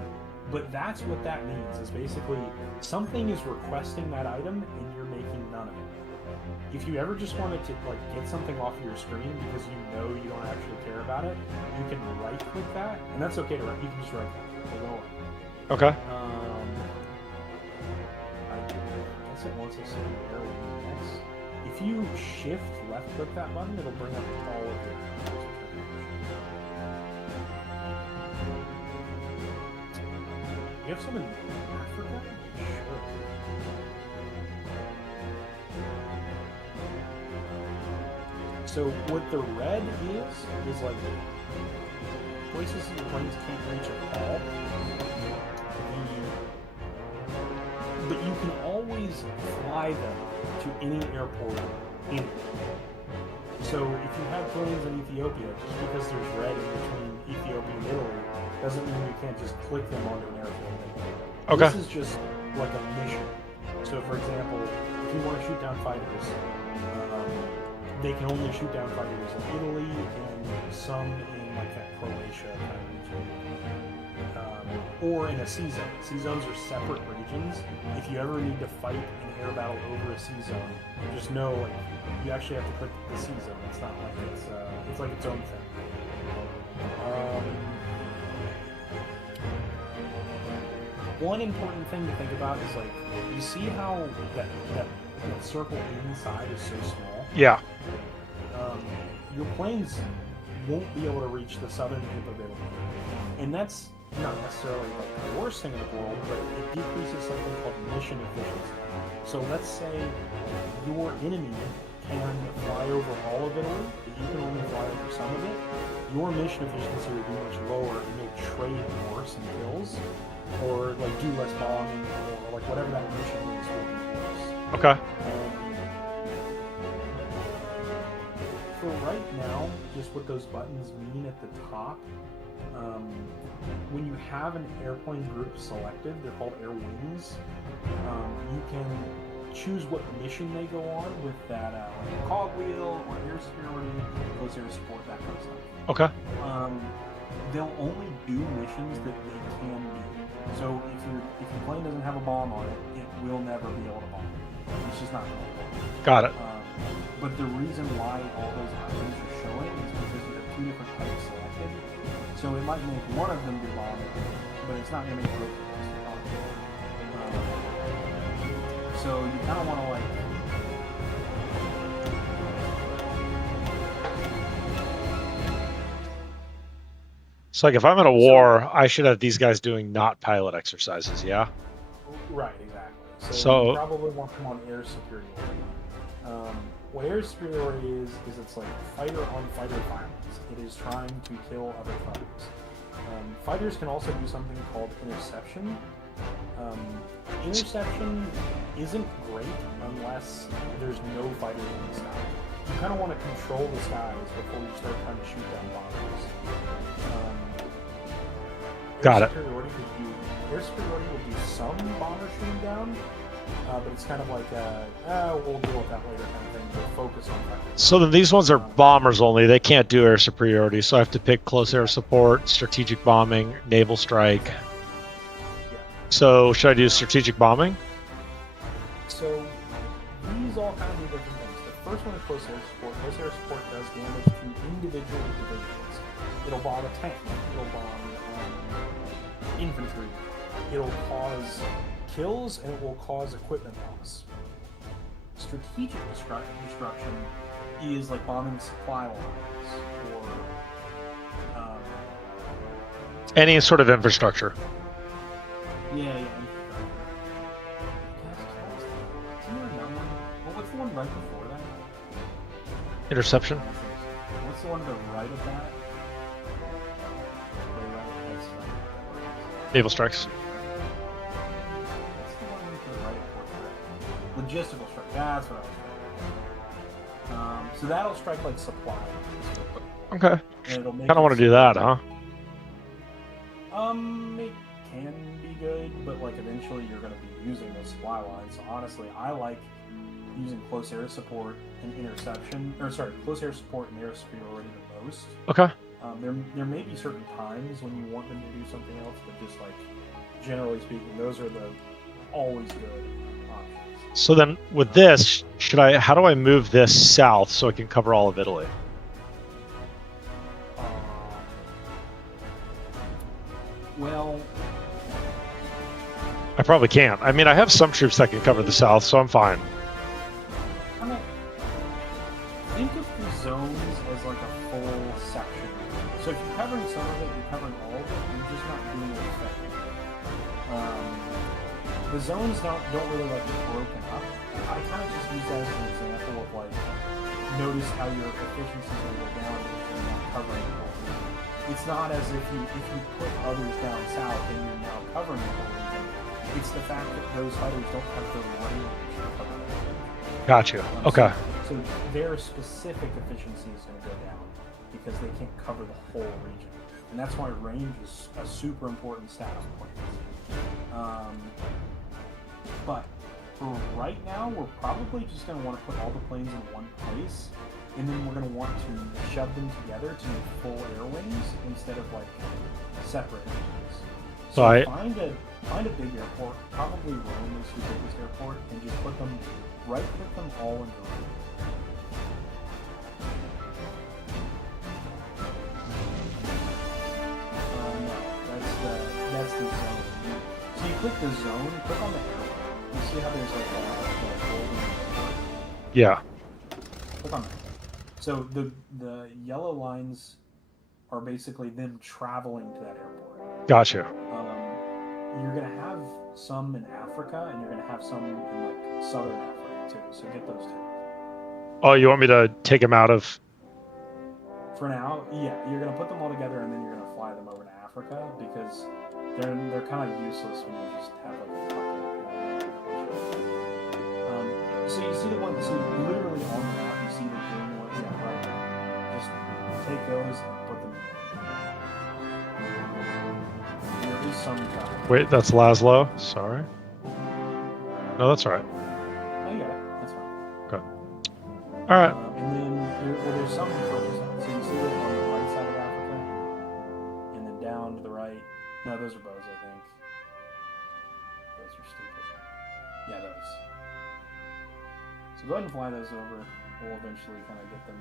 But that's what that means, is basically something is requesting that item and you're making none of it. If you ever just wanted to like get something off your screen because you know you don't actually care about it, you can right click that, and that's okay to write. You can just right click. It'll go away. Okay. I guess it wants us to do air next. If you shift left click that button, it'll bring up all of your. You have some in Africa? Sure. So what the red is like places your planes can't reach at all. But you can always fly them to any airport anywhere. So if you have planes in Ethiopia, just because there's red in between Ethiopia and Italy, doesn't mean you can't just click them onto an airplane. Okay. This is just like a mission. So for example, if you want to shoot down fighters, they can only shoot down fighters in Italy and some in like that Croatia kind of region. Or in a sea zone. Sea zones are separate regions. If you ever need to fight an air battle over a sea zone, just know like you actually have to click the sea zone. It's not like it's like its own thing. One important thing to think about is like you see how that circle inside is so small. Yeah. Your planes won't be able to reach the southern tip of Italy, and that's not necessarily like the worst thing in the world, but it decreases something called mission efficiency. So let's say your enemy can fly over all of Italy, but you can only fly over some of it. Your mission efficiency would be much lower, and you'll trade more some kills, or like do less bombing, or like whatever that mission is will be worse. Okay. For right now, just what those buttons mean at the top. When you have an airplane group selected, they're called air wings. You can choose what mission they go on with that like cogwheel or air superiority, close air support, that kind of stuff. Okay. They'll only do missions that they can do. So if your plane doesn't have a bomb on it, it will never be able to bomb. It's just not going to work. Got it. But the reason why all those items are showing is because you have 2 different types selected. So it might make one of them do bomb, but it's not going to make both of them do bomb. So you kind of want to like. So like if I'm in a war, I should have these guys doing not pilot exercises, yeah? Right, exactly. So you probably want them on air superiority. What air superiority is it's like fighter-on-fighter violence. It is trying to kill other fighters. Fighters can also do something called interception. Interception isn't great unless there's no fighters in the sky. You kind of want to control the skies before you start trying to shoot down bombers. Got it. Air superiority will do some bomber shooting down, but it's kind of like we'll deal with that later kind of thing. We'll focus on that. So then these ones are bombers only. They can't do air superiority, so I have to pick close air support, strategic bombing, naval strike. Yeah. So should I do strategic bombing? So these all kind of do different things. The first one is close air support. Close air support does damage to individual divisions. It'll bomb a tank. It'll bomb infantry. It'll cause kills and it will cause equipment loss. Strategic destruction is like bombing supply lines or Any sort of infrastructure. yeah. What's the one right before that? Interception. What's the one to the right of that? Naval strikes. What's the one to the right of that? Logistical strike. That's what I was trying. So that'll strike like supply. Okay. And it'll make Kind of want to do that, huh? It can be good, but like eventually you're going to be using those supply lines. So honestly, I like using close air support and close air support and air superiority the most. Okay. There may be certain times when you want them to do something else, but just like generally speaking, those are the always good options. So then with this, how do I move this south so I can cover all of Italy? Well, I probably can't. I mean, I have some troops that can cover the south, so I'm fine. Think of the zones as like a full section. So if you're covering some of it, you're covering all of it, you're just not doing it effectively. The zones don't really like get broken up. I kind of just use that as an example of like, notice how your efficiencies will go down if you're not covering the whole region. It's not as if you put others down south and you're now covering the whole region. It's the fact that those fighters don't have the range to cover the whole region. Gotcha. Okay. So their specific efficiency is going to go down because they can't cover the whole region. And that's why range is a super important stat on planes. But for right now, we're probably just going to want to put all the planes in one place, and then we're going to want to shove them together to make full air wings instead of like separate wings. So find a big airport, probably Rome is your biggest airport, and just put them all in the room. That's the zone. So you click the zone, click on the arrow. You see how there's like a golden airport? Yeah. Click on that. So the yellow lines are basically them traveling to that airport. Gotcha. You're going to have some in Africa, and you're going to have some in like southern Africa too. So get those two. Oh, you want me to take them out of? For now, yeah, you're going to put them all together, and then you're going to fly them over to Africa because they're kind of useless when you just have like a couple. So you see the one, so literally on the map, you see the green one, yeah, right. Just take those and put them in. There is some time. Wait, that's Laszlo. Sorry. No, that's all right. Oh you got it. That's fine. Okay. All right. And then there's something further south. So you see them on the right side of Africa, and then down to the right. No, those are bows, I think. Those are stupid. Yeah, those. So go ahead and fly those over. We'll eventually kind of get them.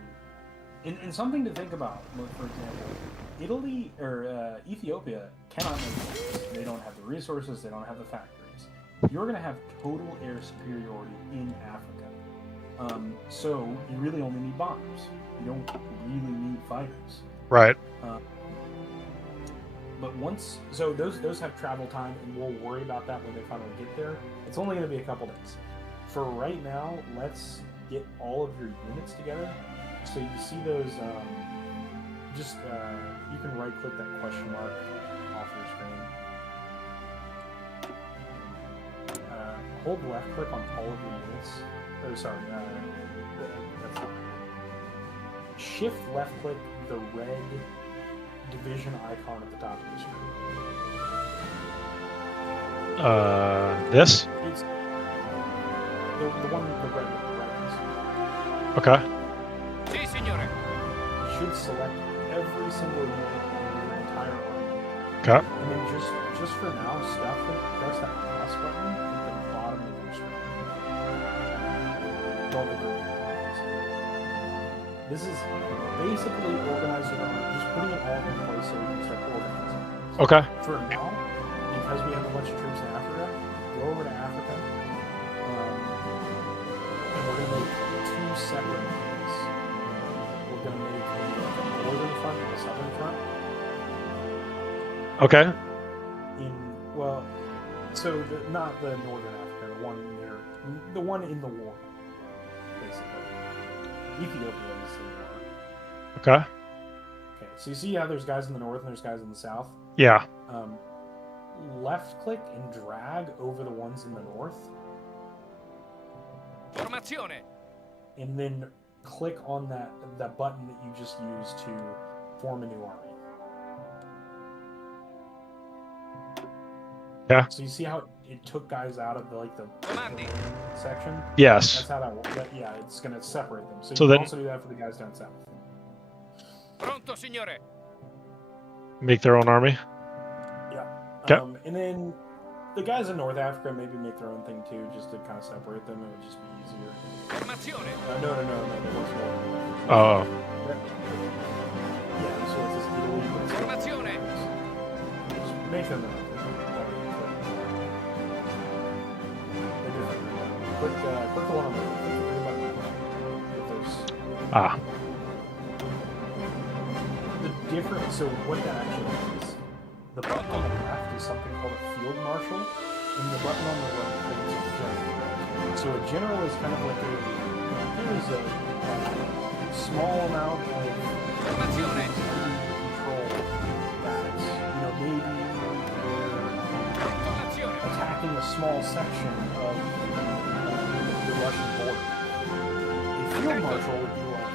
And something to think about. Look, for example, Italy or Ethiopia cannot make bombs. They don't have the resources. They don't have the factories. You're going to have total air superiority in Africa. So you really only need bombers. You don't really need fighters. Right. But once, so those have travel time, and we'll worry about that when they finally get there. It's only going to be a couple days. For right now, let's get all of your units together. So you see those, you can right-click that question mark off your screen. Hold left-click on all of your units. Oh, sorry, that's not. Shift left-click the red division icon at the top of the screen. This? It's the one with the red ones. Okay. You should select every single unit in your entire army. Okay. And then just for now, press that plus button at the bottom of your screen. Don't agree. This is basically organizing your army, just putting it all in place so we can start organizing. Okay. For now, because we have a bunch of troops in Africa, go over to Africa, and we're going to make two separate armies. We're going to make a northern front and a southern front. Okay. Not the northern Africa, the one in the war, basically. Ethiopia is the war. Okay. Okay, so you see how there's guys in the north and there's guys in the south? Yeah. Left click and drag over the ones in the north. Formazione. And then click on that button that you just used to form a new army. Yeah. So you see how it took guys out of the section? Yes. That's how that works. Yeah, it's going to separate them. So you So can then- also do that for the guys down south. Pronto, signore. Make their own army. Yeah. Okay. And then the guys in North Africa maybe make their own thing too, just to kind of separate them. It would just be easier. Formazione. No. There was no. Oh. Yeah, so it's just Italy. But it's Formazione. just make them their own thing. Click the one on the green button. With those. Ah. The difference. So what that actually is, the button on the left is something called a field marshal, and the button on the right is a general. So a general is kind of like here's a small amount of Formazione. control that maybe Formazione. attacking a small section of the Russian border. A field marshal would be like,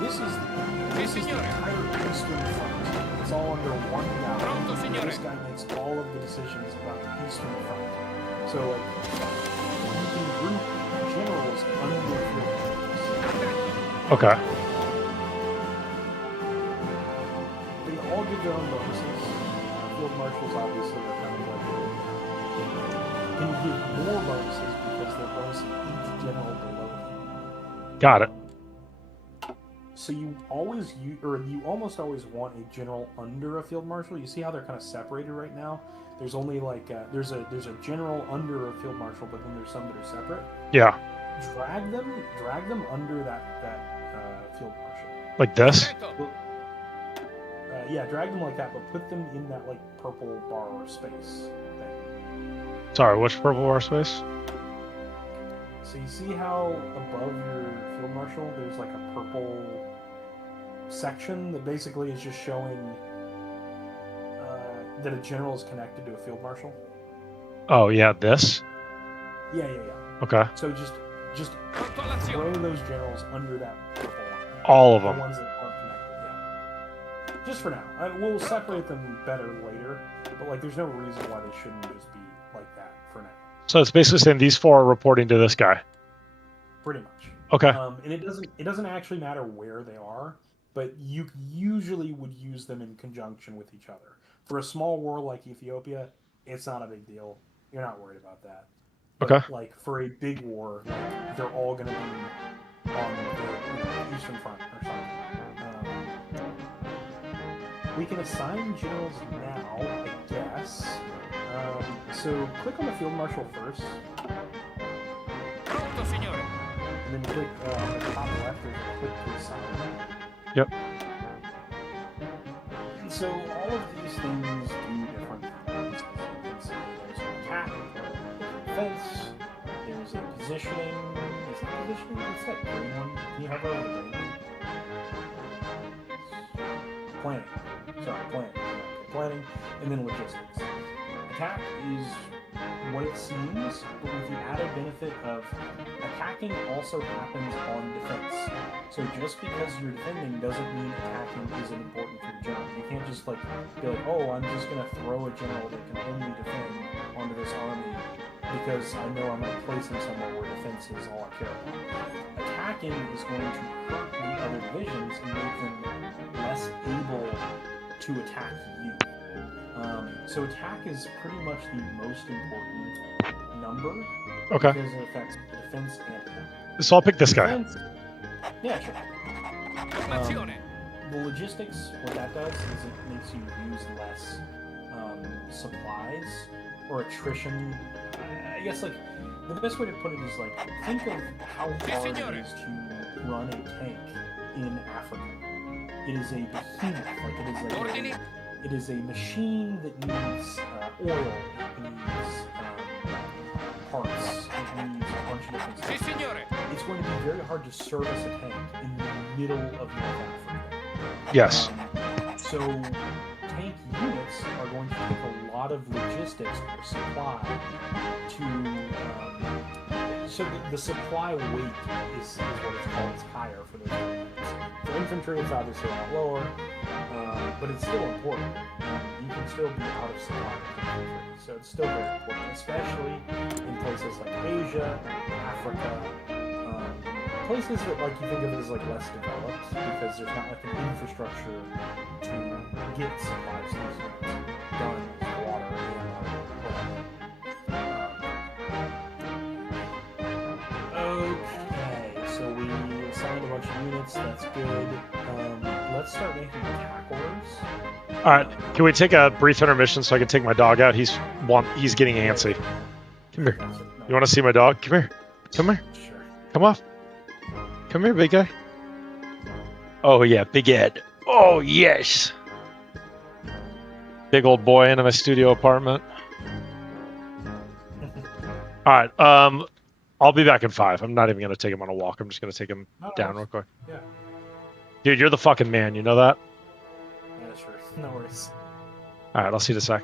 this is the entire Eastern Front. It's all under one guy. Pronto, signore. This guy makes all of the decisions about the Eastern Front. So you can group generals under field marshals. Okay. They all give their own bonuses. Field marshals obviously are kind of like can give more bonuses because they're bonusing each general below them. Got it. So you almost always want a general under a field marshal. You see how they're kind of separated right now? There's only there's a general under a field marshal, but then there's some that are separate. Yeah. Drag them under that field marshal. Like this? Yeah, drag them like that, but put them in that purple bar or space thing. Sorry, which purple bar space? So you see how above your field marshal there's a purple section that basically is just showing that a general is connected to a field marshal? Oh, yeah, this? Yeah. Okay. So just throw those generals under that purple line. All of The them. ones that aren't connected, yeah. Just for now. We'll separate them better later, but there's no reason why they shouldn't just be like that for now. So it's basically saying these four are reporting to this guy. pretty much. Okay. And it doesn't actually matter where they are, but you usually would use them in conjunction with each other. For a small war like Ethiopia, it's not a big deal. You're not worried about that. Okay. But like for a big war, like they're all going to be on the Eastern Front or something. We can assign generals now, I guess. So click on the field marshal first, Pronto, signore. and then click on the top left. There's a click to assign. Yep. And so all of these things do different things. There's an attack, defense. There's a positioning. Is that positioning? What's that green one? Can you hover over the green one? Planning. Sorry, planning. Okay, planning, and then logistics. Attack is what it seems, but with the added benefit of attacking also happens on defense. So just because you're defending doesn't mean attacking isn't important for your general. You can't just like be like, oh, I'm just gonna throw a general that can only defend onto this army because I know I'm gonna place him somewhere where defense is all I care about. Attacking is going to hurt the other divisions and make them less able to attack you. So attack is pretty much the most important number Okay. because it affects defense and attack. So I'll pick this guy. Defense, yeah, sure. Formazione. The logistics, what that does is it makes you use less supplies or attrition. I guess like the best way to put it is like think of how hard it is to run a tank in Africa. It is a behemoth, it is a machine that needs oil, it needs parts, it needs a bunch of different Si, stuff. signore. It's going to be very hard to service a tank in the middle of North Africa. Yes. So tank units are going to take a lot of logistics or supply to so the supply weight is what it's called. It's higher for those units. For infantry, it's obviously a lot lower, but it's still important. You can still be out of supply with infantry, so it's still very important, especially in places like Asia, Africa, places that like you think of as like less developed because there's not like an infrastructure to get supplies to these units, guns, water, whatever. Okay, so we assigned a bunch of units. That's good. Let's start making attack orders. All right. Can we take a brief intermission so I can take my dog out? He's getting antsy. Come here. You want to see my dog? Come here. Come here. Sure. Come off. Come here, big guy. Oh yeah, Big Ed. Oh yes. Big old boy in my studio apartment. All right. I'll be back in 5. I'm not even gonna take him on a walk. I'm just gonna take him down real quick. Yeah. Dude, you're the fucking man. You know that? Yeah, sure. No worries. All right. I'll see you in a sec.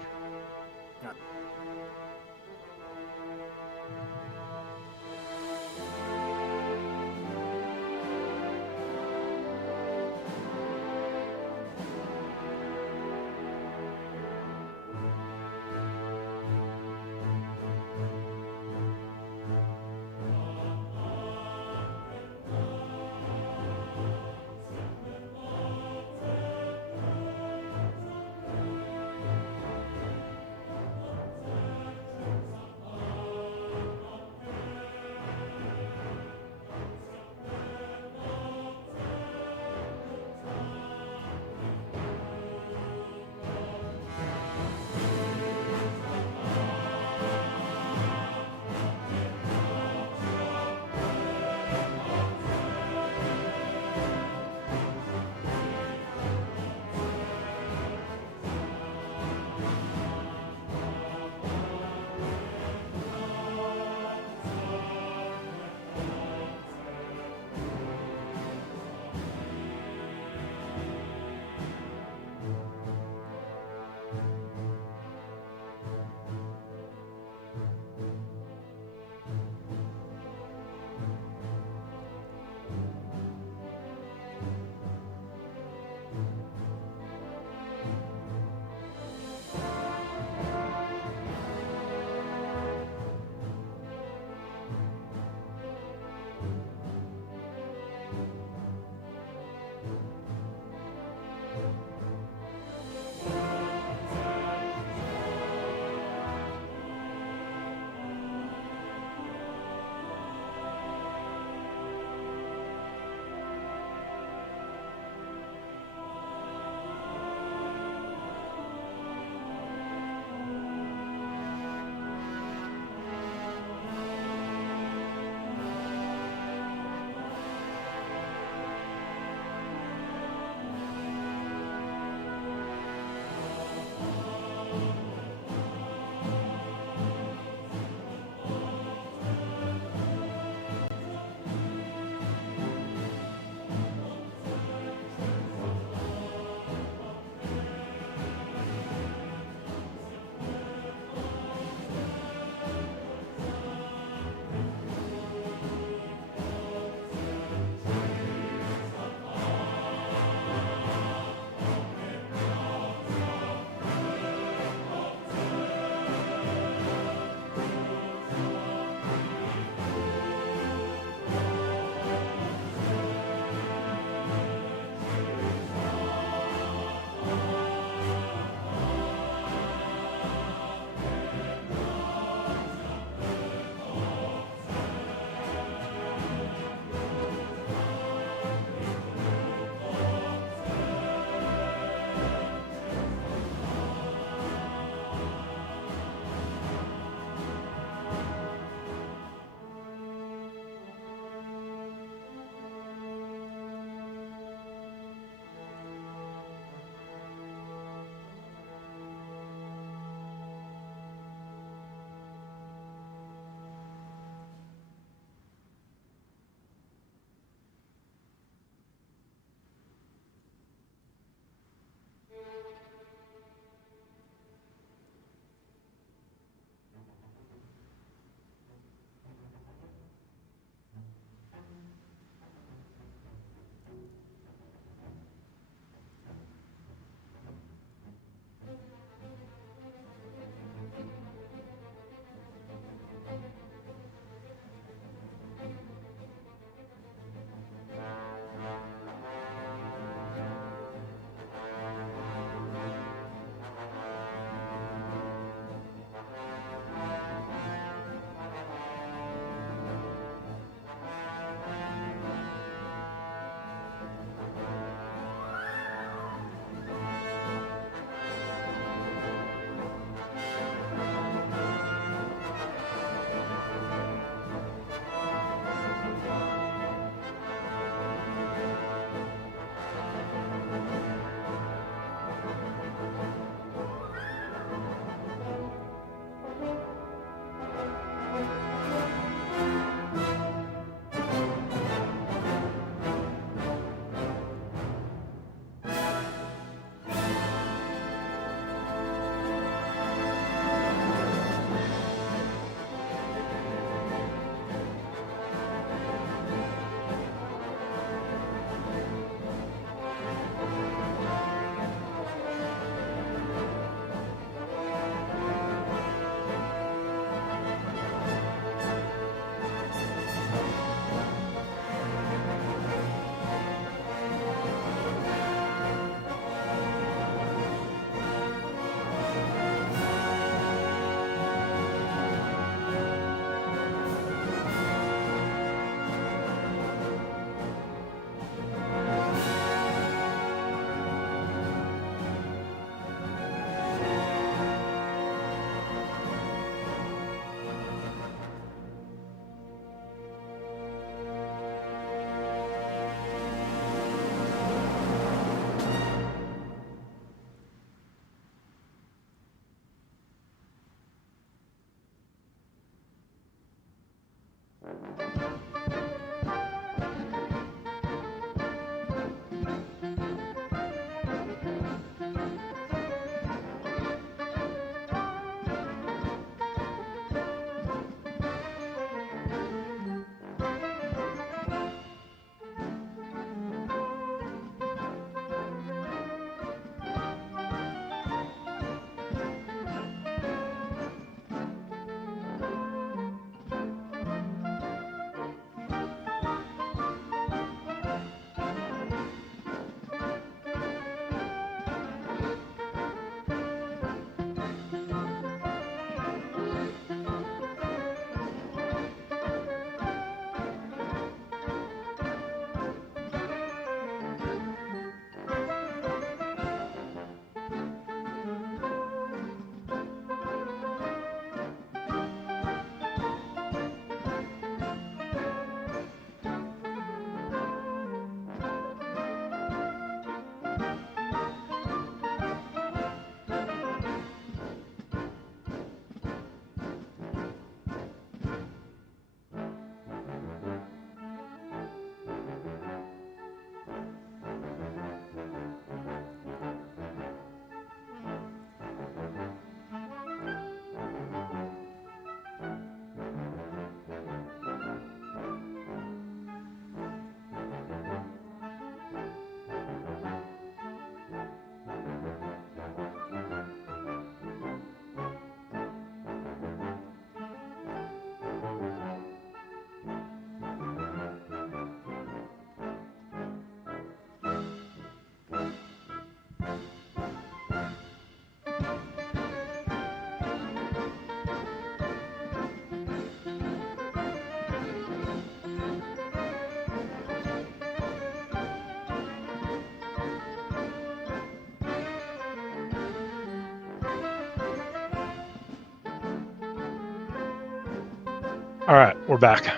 All right, we're back.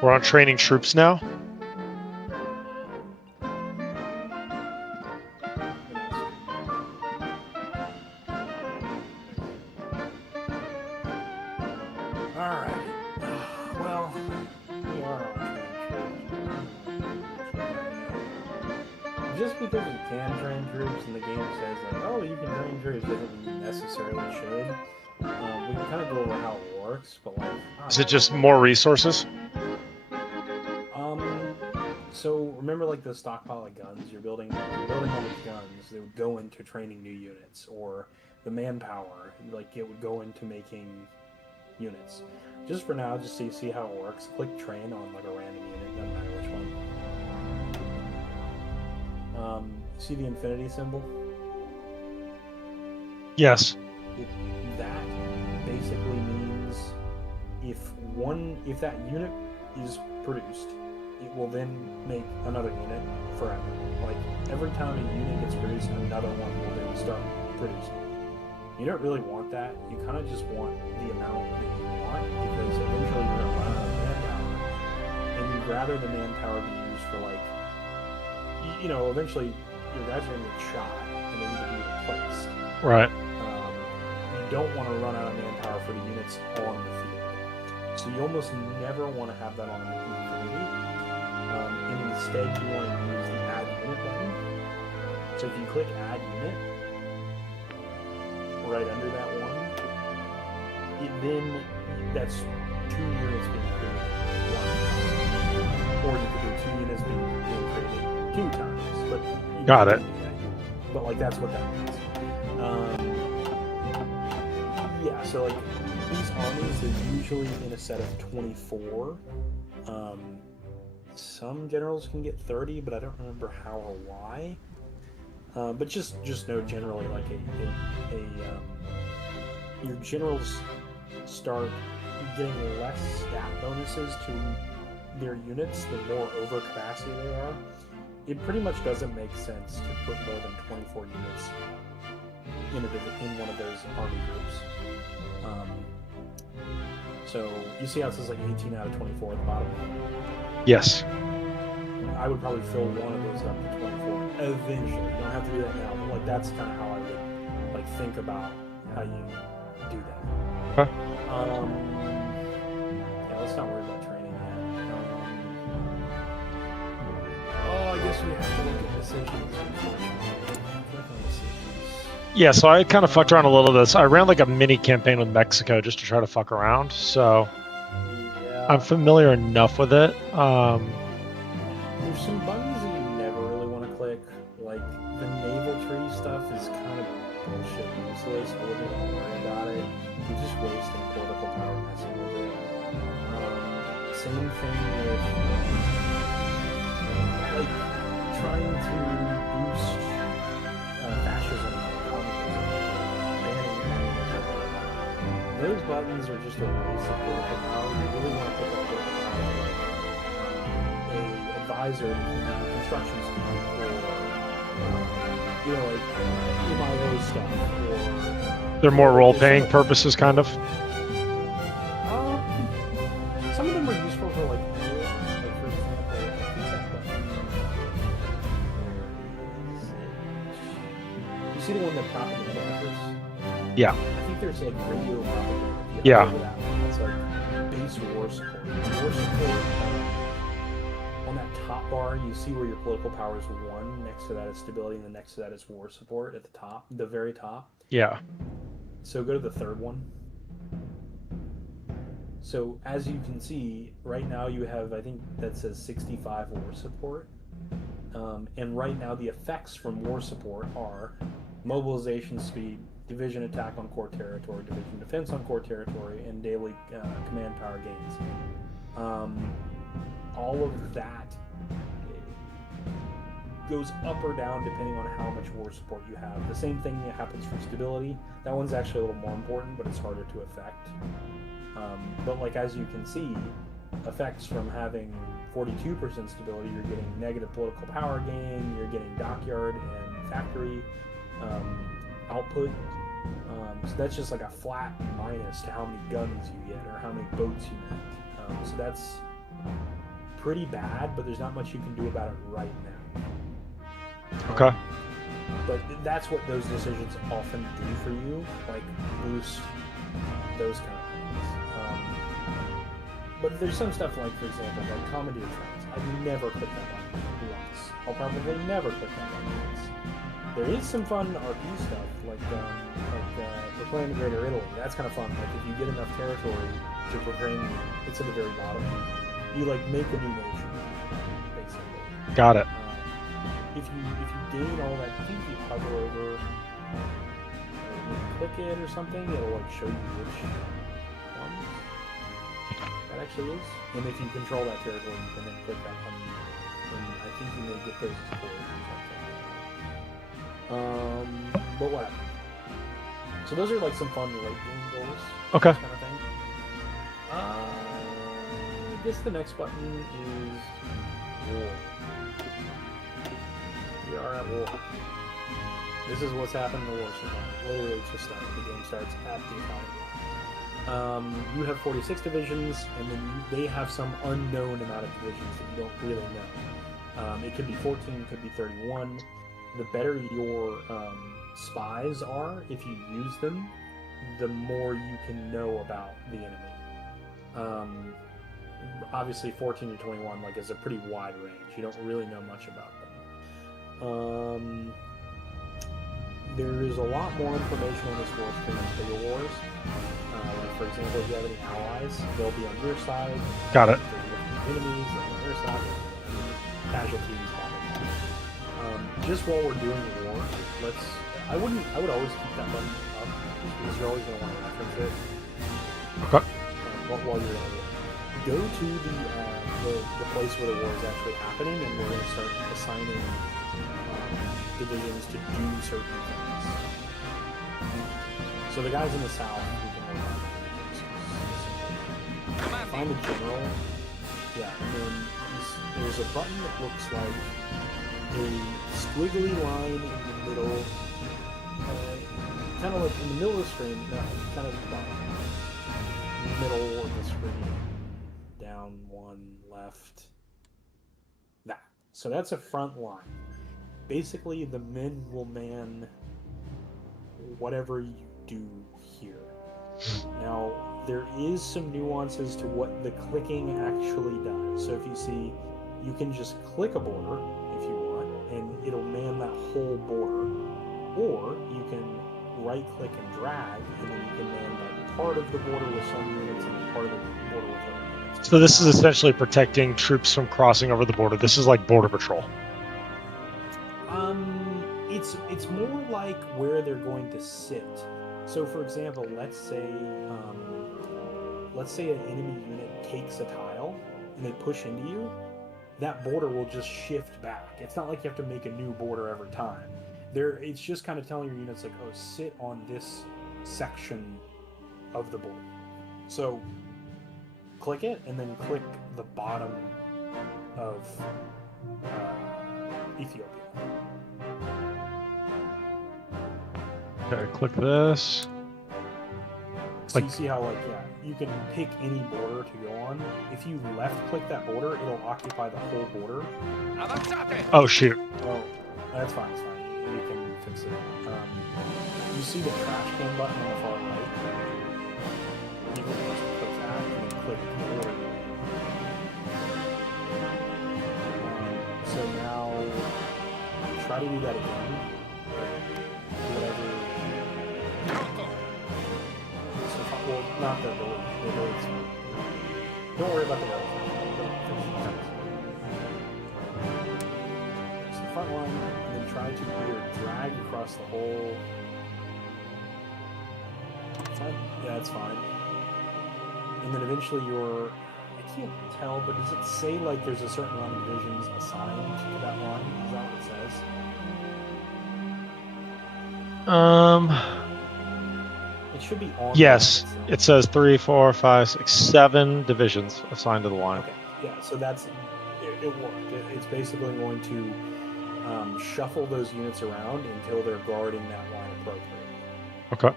We're on training troops now. Alright. Well, we are on train troops. Just because you can train troops and the game says like, oh, you can train troops doesn't mean you necessarily should. We can kind of go over how it works, but like... Is it just more resources? So remember like the stockpile of guns, you're building all these guns, they would go into training new units, or the manpower, like it would go into making units. Just for now, just so you see how it works, click train on like a random unit, doesn't matter which one. See the infinity symbol? Yes. That basically means if that unit is produced, it will then make another unit forever. Like every time a unit gets produced, another one will then start producing. You don't really want that. You kind of just want the amount that you want, because eventually you're going to run out of manpower, and you'd rather the manpower be used for like, eventually your guys are going to get shot and they need to be replaced. Right. You don't want to run out of manpower for the units on the field. So you almost never want to have that on the infinity. And instead you want to use the add unit button. So if you click add unit, right under that one, that's 2 units being created 1 time. Or you could do 2 units being created 2 times. But Got it. But like that's what that means. Yeah, so like these armies, they're usually in a set of 24. Some generals can get 30, but I don't remember how or why. But just know generally, like your generals start getting less stat bonuses to their units the more over capacity they are. It pretty much doesn't make sense to put more than 24 units in one of those army groups. So you see how it says like 18 out of 24 at the bottom? Yes. I would probably fill one of those up to 24 eventually. You don't have to do that now, but like that's kind of how I would like think about how you do that. Okay. Yeah, let's not worry about training yet. I guess we have to look at decisions, unfortunately. Click on decisions. Yeah, so I kind of fucked around a little bit. So I ran like a mini campaign with Mexico just to try to fuck around. So Yeah. I'm familiar enough with it. There's some buttons that you never really want to click. Like the naval tree stuff is kind of bullshit useless. I wouldn't even worry about it. You're just wasting political power messing with it. Same thing with like trying to boost fascism, communism, banning communism. Those buttons are just a waste of political power. You really want to put that political power like a advisor in the construction scheme, or like MIO stuff, or They're more role-playing purposes, kind of. Some of them are useful for like for example, you see the one that propaganda efforts? Yeah. I think there's like radio propaganda. Yeah. It's like base war support. War support. On that top bar, you see where your political power is 1. Next to that is stability, and then next to that is war support at the top, the very top. Yeah. So go to the third one. So as you can see, right now you have, I think that says 65 war support. And right now the effects from war support are mobilization speed, division attack on core territory, division defense on core territory, and daily command power gains. All of that goes up or down depending on how much war support you have. The same thing that happens for stability. That one's actually a little more important, but it's harder to affect. But like as you can see, effects from having 42% stability, you're getting negative political power gain, you're getting dockyard and factory output. So that's just like a flat minus to how many guns you get or how many boats you make. So that's pretty bad, but there's not much you can do about it right now. Okay. But that's what those decisions often do for you, like boost those kind of things. But there's some stuff like, for example, like commandeer trains. I'd never click that button once. I'll probably never click that button once. There is some fun RP stuff, like proclaim the Greater Italy. That's kind of fun. Like if you get enough territory to proclaim, it's at the very bottom. You like make a new nation, basically. Got it. If you gain all that, I think if you hover over, or click it or something, it'll like show you which one that actually is. And if you control that territory, you can then click that button, and I think you may get those as cores or something. But whatever. So those are like some fun late game goals. Okay. Kind of thing. I guess the next button is war. We are at war. This is what's happened in the war so far. Literally it's just started. The game starts at the economy. You have 46 divisions, and then they have some unknown amount of divisions that you don't really know. It could be 14, it could be 31. The better your spies are, if you use them, the more you can know about the enemy. Obviously 14 to 21 like is a pretty wide range. You don't really know much about them. There is a lot more information on this war screen than bigger wars. Like for example, if you have any allies, they'll be on your side. Got it. If you have enemies, they'll be on their side. Casualties, just while we're doing the war, I would always keep that button up because you're always going to want to reference it. Okay. While you're in it. Go to the place where the war is actually happening, and we're going to start assigning divisions to do certain things. So the guys in the south, we can work on. Find a general. Yeah, and then there's a button that looks like a squiggly line in the middle, kind of like in the middle of the screen, kind of middle of the screen, down one, left, that. So that's a front line. Basically, the men will man whatever you do here. Now, there is some nuances to what the clicking actually does. So if you see, you can just click a border if you want, and it'll man that whole border. Or you can right-click and drag, and then you can man like part of the border with some units and part of the border with other units. So this is essentially protecting troops from crossing over the border. This is like border patrol. It's more like where they're going to sit. So, for example, let's say an enemy unit takes a tile and they push into you. That border will just shift back. It's not like you have to make a new border every time. It's just kind of telling your units like, oh, sit on this section of the border. So, click it and then click the bottom of Ethiopia. Okay, click this. So you see how, you can pick any border to go on. If you left-click that border, it'll occupy the whole border. Oh, shoot. Oh, that's fine, it's fine. You can fix it. You see the trash can button on the far right? You can just click that and then click the order. So now, try to do that again. Whatever. Well, not the ability. Don't worry about the other thing. Just the front line, and then try to either drag across the whole. Fine. Yeah, that's fine. And then eventually I can't tell, but does it say like there's a certain amount of divisions assigned to that line? Is that what it says? It should be on. Yes, it says 3, 4, 5, 6, 7 divisions assigned to the line. Okay, yeah, so it worked. It's basically going to shuffle those units around until they're guarding that line appropriately. Okay.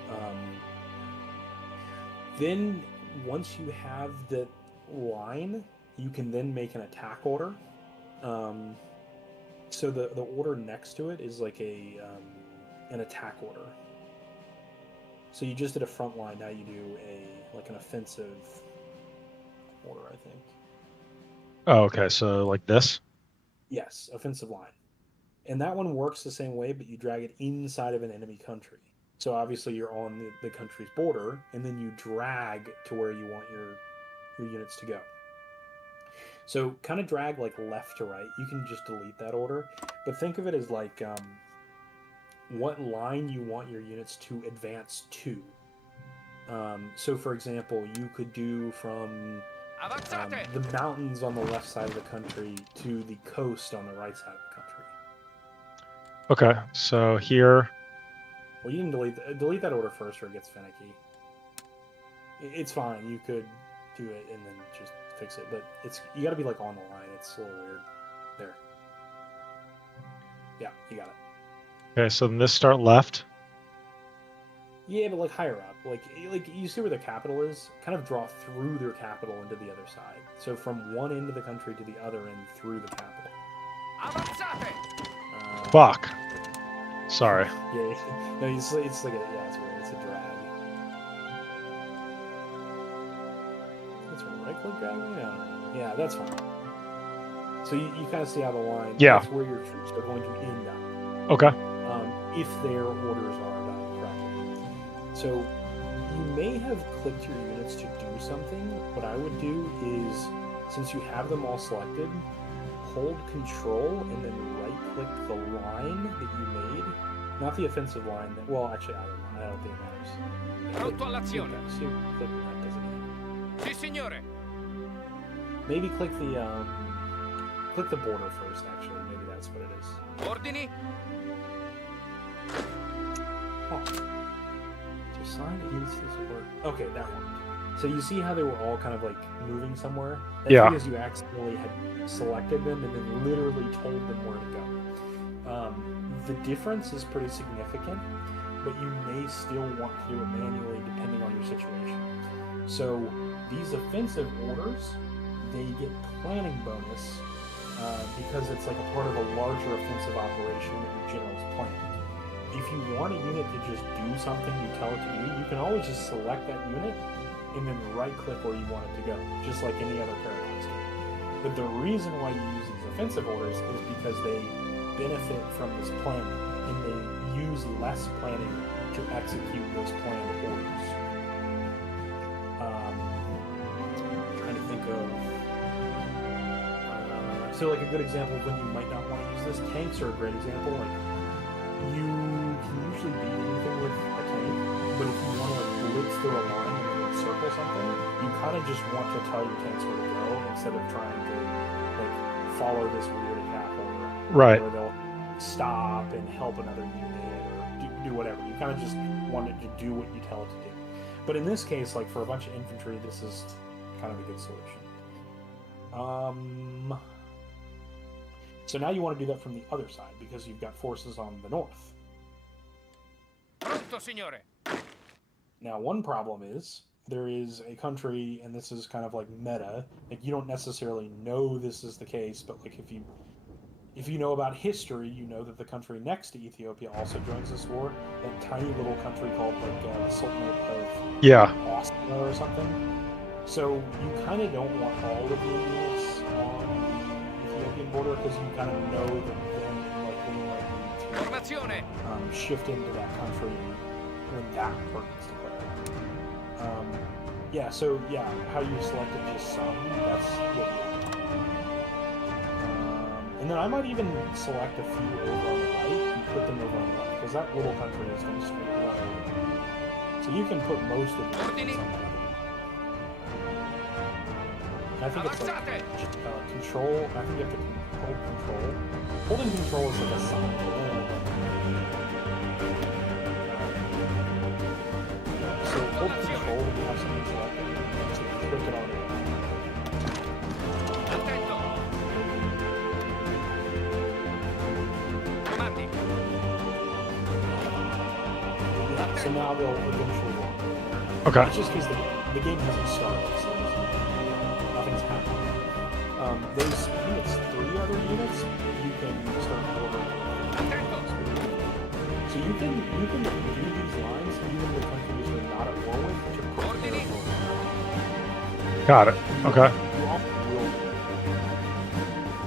Then, once you have the line, you can then make an attack order. So the order next to it is like an attack order. So you just did a front line, now you do an offensive order, I think. Oh, okay, so like this? Yes, offensive line. And that one works the same way, but you drag it inside of an enemy country. So obviously you're on the country's border, and then you drag to where you want your units to go. So kind of drag like left to right. You can just delete that order, but think of it as like what line you want your units to advance to. So for example, you could do from the mountains on the left side of the country to the coast on the right side of the country. Okay, so here. Well, you can delete that order first, or it gets finicky. It's fine. You could do it and then just fix it, but you got to be like on the line. It's a little weird. There. Yeah, you got it. Okay, so then this start left. Yeah, but like higher up, like you see where the capital is. Kind of draw through their capital into the other side. So from one end of the country to the other end through the capital. Fuck. Sorry. Yeah, no, it's like it's weird. It's a drag. That's one right-click drag. Yeah, that's fine. So you kind of see how the line. Yeah. That's where your troops are going to end up. Okay. If their orders are done correctly. So you may have clicked your units to do something. What I would do is, since you have them all selected, hold Control and then right-click the line that you made. Not the offensive line. Well, actually, I don't think it matters. Pronto all'azione. See, click that doesn't Sì, signore. Maybe click the border first. Actually, maybe that's what it is. Ordini. Oh. To assign units to support. Okay, that worked. So you see how they were all kind of like moving somewhere? That's because you accidentally had selected them and then literally told them where to go. The difference is pretty significant, but you may still want to do it manually depending on your situation. So these offensive orders, they get planning bonus because it's like a part of a larger offensive operation that your generals planned. If you want a unit to just do something you tell it to do, you can always just select that unit and then right-click where you want it to go, just like any other Paradox game. But the reason why you use these offensive orders is because they benefit from this planning, and they use less planning to execute those planned orders. Trying to think of... so like a good example of when you might not want to use this, tanks are a great example. Like, you can usually beat anything with a tank, but if you want to like blitz through a line and encircle something, you kind of just want to tell your tanks where to go instead of trying to like follow this weird attack order. Right. Where they'll stop and help another unit or do whatever. You kind of just want it to do what you tell it to do. But in this case, like for a bunch of infantry, this is kind of a good solution. So now you want to do that from the other side because you've got forces on the north. Pronto, signore. Now, one problem is there is a country, and this is kind of like meta. Like you don't necessarily know this is the case, but like if you know about history, you know that the country next to Ethiopia also joins this war. That tiny little country called like the Sultanate of Austria or something. So you kind of don't want all of the units on the Ethiopian border because you kind of know that then like we might need to shift into that country when that part is declared. How you selected just some, that's what you want. And then I might even select a few over on the right and put them over on the left, because that little country is going to straight right over. So you can put most of them on the other. I think it's like control. I think you have to hold control. Holding control is like a sign. So hold control when you have something selected. So click it on it. So now they'll eventually walk. Okay. It's just because the game hasn't started, so nothing's happening. There's, I think it's 3 other units you can start ordering. So you can do these lines even with countries you're not at war with, which are prepare for war. Got it. Okay. You often will.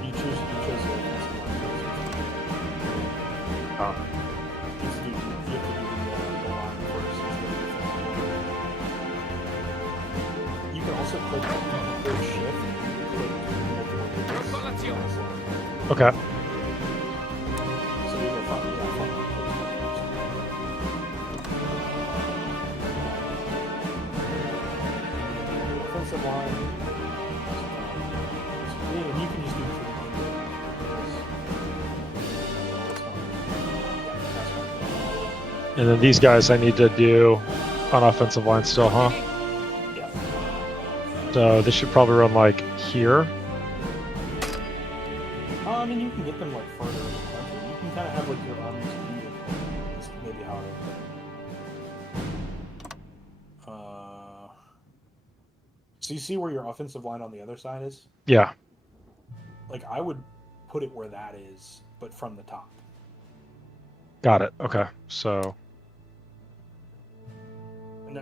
You chose the offensive line. Oh. You have to do the line first instead of the defensive line. You can also click shift. Okay. So you go front. Offensive line. And you can just do And then these guys I need to do on offensive line still, huh? Yeah. So this should probably run like here. I mean, you can get them like further in the country. You can kind of have like your armies lead. That's maybe how I would put it. So you see where your offensive line on the other side is? Yeah. Like I would put it where that is, but from the top. Got it. Okay. So.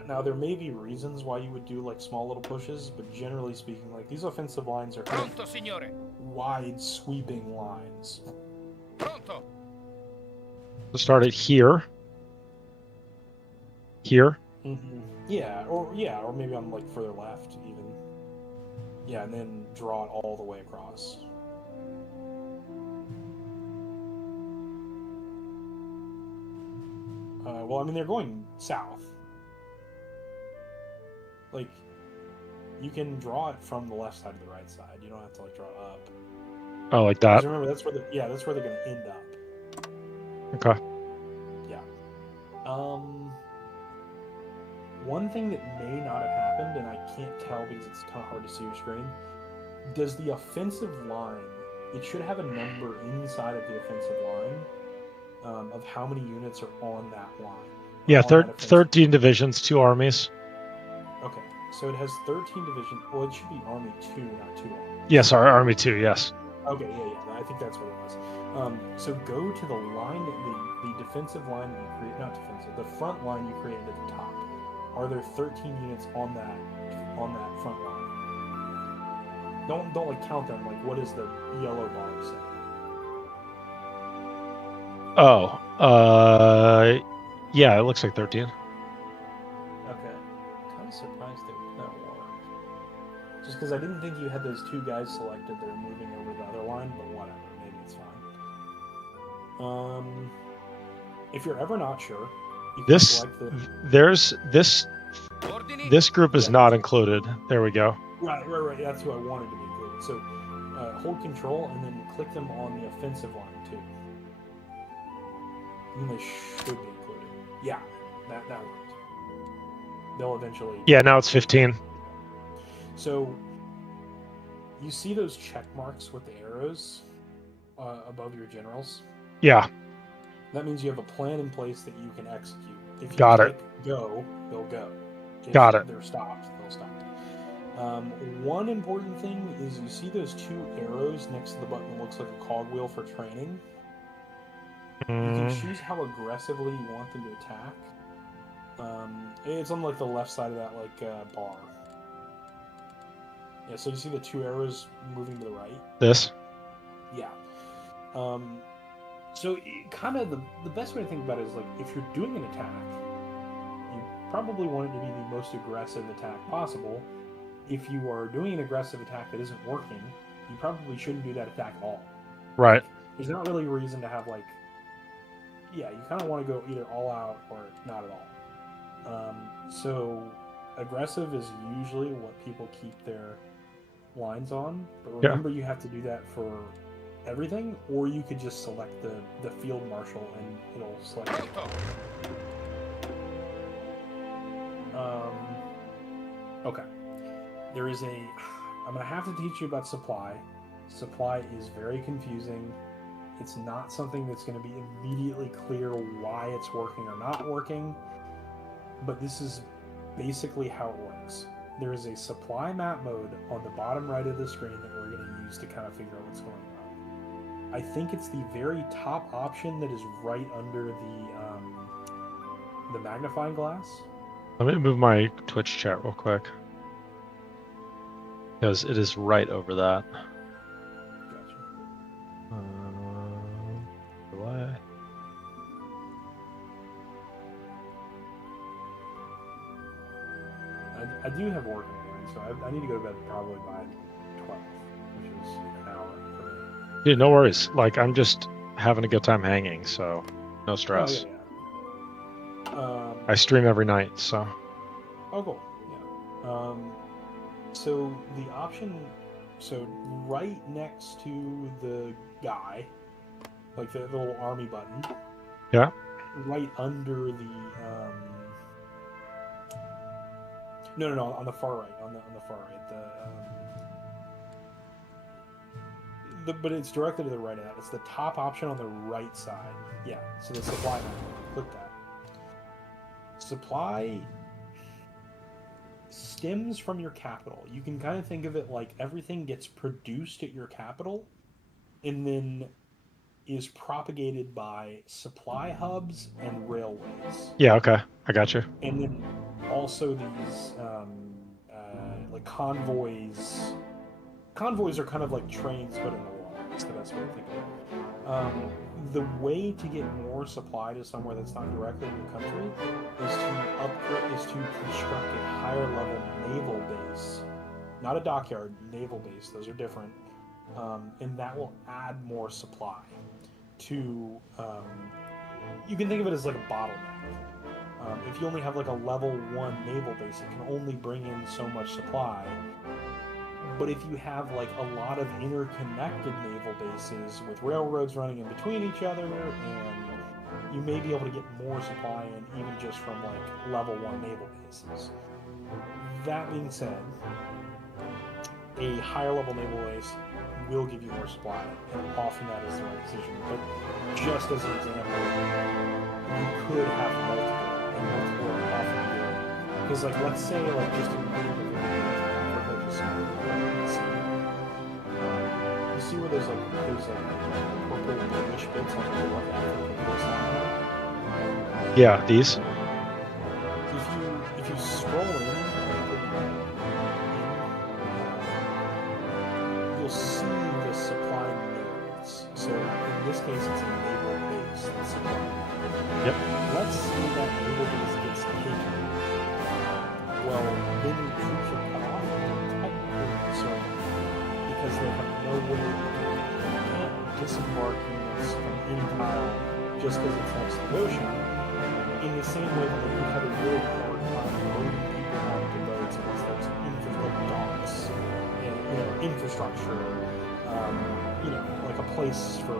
Now there may be reasons why you would do like small little pushes, but generally speaking, like these offensive lines are kind of wide, sweeping lines. Pronto. Let's start it here. Here. Mm-hmm. Or maybe on like further left even. Yeah, and then draw it all the way across. Well, I mean they're going south. Like, you can draw it from the left side to the right side. You don't have to like draw it up. Oh, like that. Remember, that's where they're going to end up. Okay. Yeah. One thing that may not have happened, and I can't tell because it's kind of hard to see your screen. Does the offensive line? It should have a number inside of the offensive line of how many units are on that line. Yeah, 13 divisions, 2 armies. Okay, so it has 13 divisions. Well, it should be Army 2, not 2 Army. Yes, our Army 2, yes. Okay, yeah. I think that's what it was. So go to the line, the defensive line that you create, not defensive, the front line you created at the top are there 13 units on that front line? Don't like count them. Like, what does the yellow bar say? Oh, yeah, it looks like 13. Okay. Kind of surprised they would not work. Just because I didn't think you had those two guys selected that are moving over the other line, but whatever. Maybe it's fine. If you're ever not sure, you can This select the... this group is not included. There we go. Right. That's who I wanted to be included. So hold control and then click them on the offensive line too. And they should be included. Yeah, that worked. They'll eventually... Yeah, now it's 15. So, you see those check marks with the arrows above your generals? Yeah. That means you have a plan in place that you can execute. If you Got click go, they'll go. If Got it. they're stopped, they'll stop. One important thing is you see those two arrows next to the button that looks like a cogwheel for training? You can choose how aggressively you want them to attack. It's on like the left side of that bar. Yeah, so you see the two arrows moving to the right? This? Yeah. So kind of the best way to think about it is like if you're doing an attack, you probably want it to be the most aggressive attack possible. If you are doing an aggressive attack that isn't working, you probably shouldn't do that attack at all. Right. There's not really a reason to have you kind of want to go either all out or not at all. So aggressive is usually what people keep their lines on, but remember you have to do that for everything, or you could just select the field marshal and it'll select it. Okay. There is I'm going to have to teach you about supply. Supply is very confusing. It's not something that's going to be immediately clear why it's working or not working, but this is basically how it works. There is a supply map mode on the bottom right of the screen that we're going to use to kind of figure out what's going on. I think it's the very top option that is right under the magnifying glass. Let me move my Twitch chat real quick. Because it is right over that. Gotcha. Delay. I do have work in the morning, so I need to go to bed probably by 12, which is an hour for me. Dude, no worries. Like, I'm just having a good time hanging, so no stress. Oh, yeah. I stream every night, so. Oh, cool. Yeah. So the option, right next to the guy, like the little army button. Yeah. Right under the no, on the far right, on the far right, but it's directly to the right of that. It's the top option on the right side. Yeah. So the supply map. Click that. Supply stems from your capital. You can kind of think of it like everything gets produced at your capital and then is propagated by supply hubs and railways. Yeah, okay. I got you. And then also these like convoys. Convoys are kind of like trains but in the water. That's the best way to think of it. The way to get more supply to somewhere that's not directly in the country is to construct a higher level naval base, not a dockyard, naval base. Those are different, and that will add more supply to. You can think of it as like a bottleneck. If you only have like a level 1 naval base, it can only bring in so much supply. But if you have like a lot of interconnected naval bases with railroads running in between each other, and you may be able to get more supply in even just from like level 1 naval bases. That being said, a higher level naval base will give you more supply, and often that is the right decision. But just as an example, you could have multiple, and multiple are often good. Because like let's say like just in you see where there's purple bluish bits on the left side? Yeah, these. If if you scroll in, you'll see the supply nodes. So in this case, it's a naval base that's supplying. Yep. Let's say that naval base gets taken. Well, then your troops are cut off and technically encircled because they have no way to disembark units from any tile just because it's next to the ocean. In the same way that you have a really hard time loading people onto boats unless there's docks and infrastructure, like a place for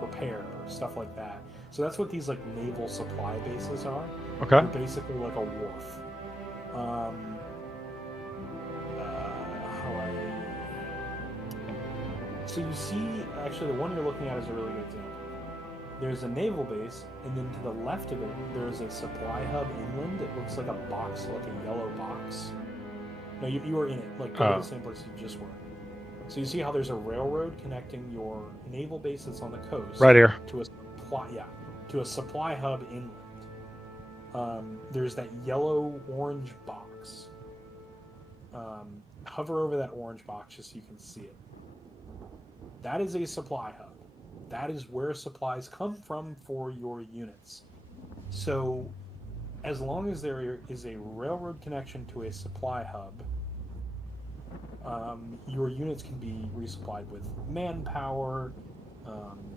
repair stuff like that. So that's what these like naval supply bases are. Okay. They're basically like a wharf. So you see, actually, the one you're looking at is a really good example. There's a naval base, and then to the left of it, there's a supply hub inland. It looks like a box, like a yellow box. No, you were in it, like the same place you just were. So you see how there's a railroad connecting your naval base that's on the coast Right here. to a supply hub inland. There's that yellow-orange box. Hover over that orange box just so you can see it. That is a supply hub. That is where supplies come from for your units. So, as long as there is a railroad connection to a supply hub, your units can be resupplied with manpower,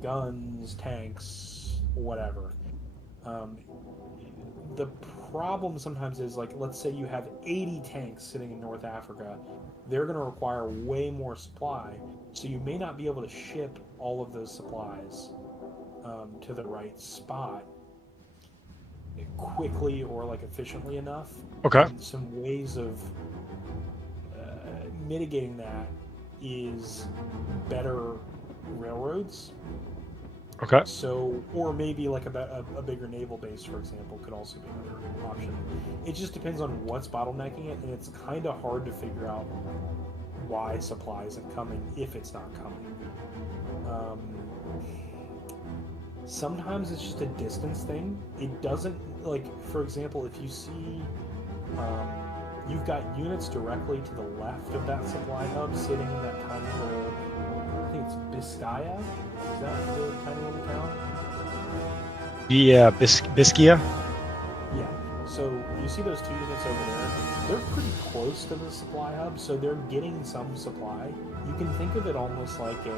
guns, tanks, whatever. The problem sometimes is, like, let's say you have 80 tanks sitting in North Africa. They're going to require way more supply, so you may not be able to ship all of those supplies to the right spot quickly or like efficiently enough. Okay. And some ways of mitigating that is better railroads. Okay. So, or maybe like a bigger naval base, for example, could also be another option. It just depends on what's bottlenecking it, and it's kind of hard to figure out why supply isn't coming if it's not coming. Sometimes it's just a distance thing. It doesn't, like, for example, if you see you've got units directly to the left of that supply hub sitting in that tiny little, I think it's Biscaya? Is that the tiny little town? Yeah, Biskia. Yeah. So you see those two units over there? They're pretty close to the supply hub, so they're getting some supply. You can think of it almost like an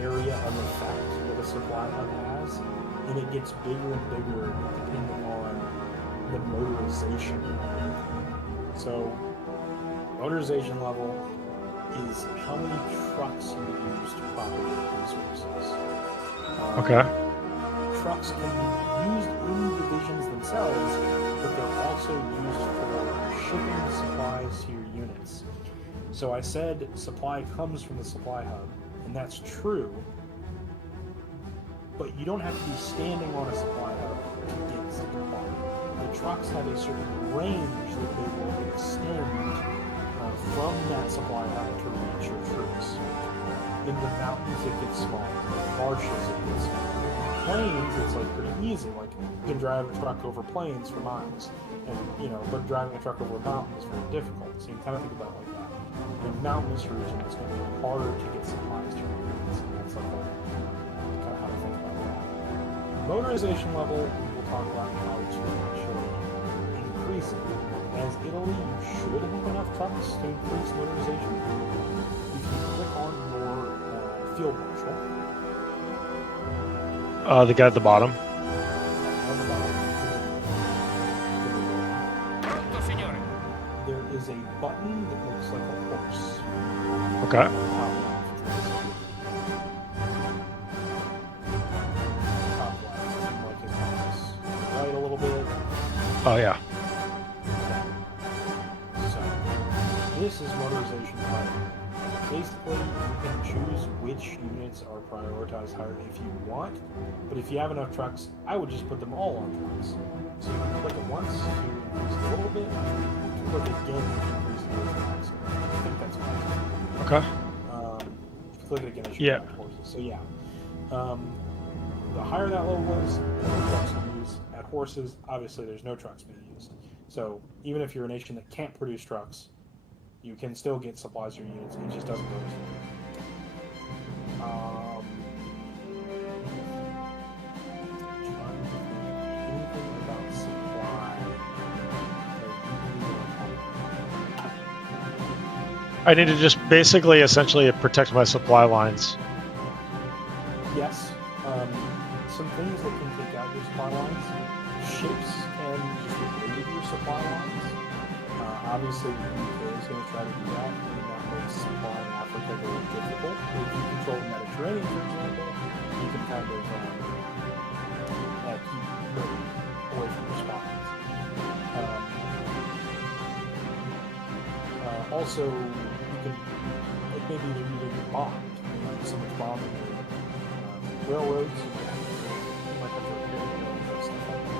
area of effect that a supply hub has, and it gets bigger and bigger depending on the motorization. So, motorization level is how many trucks you use to propagate resources. Okay. Trucks can be used in divisions themselves, but they're also used for shipping supplies to your units. So I said supply comes from the supply hub, and that's true, but you don't have to be standing on a supply hub to get supply. The trucks have a certain range that they will extend from that supply hub to reach your troops. In the mountains it gets smaller, in the marshes it gets smaller. Plains, it's like pretty easy. Like you can drive a truck over plains for miles, and but driving a truck over a mountain is very difficult. So you can kind of think about it like that. In a mountainous region, it's going to be harder to get supplies to your units, and that's like kind of how to think about that. Motorization level, we'll talk about how to actually increase it. As Italy, you should have enough trucks to increase motorization. You can click on your field marshal. The guy at the bottom. On the bottom, Pronto, signore. there is a button that looks like a horse. Okay. Top left, like his mouse. Right a little bit. Oh yeah. So, this is motorization type. Basically, you can choose which units are prioritized higher if you want, but if you have enough trucks, I would just put them all on trucks. So you can click it once to increase it a little bit, to click it again to increase the trucks. I think that's fine. Okay. If you click it again, it should Yeah. go back to horses. So yeah, the higher that level is, the more trucks you use at horses, obviously there's no trucks being used. So even if you're a nation that can't produce trucks, you can still get supplies or units. It just doesn't go as anything about supply. I need to just basically, essentially, protect my supply lines. Yes. Some things that can take out your supply lines. Ships can just invade your supply lines. Obviously, the UK is going to try to do that, and that makes supplying Africa very difficult. If you control the Mediterranean, for example, you can kind of keep Britain away from your supply lines. Also, you can, like maybe they're even bombed. Like someone's bombing railroads. You might have to repair railroads, stuff like that.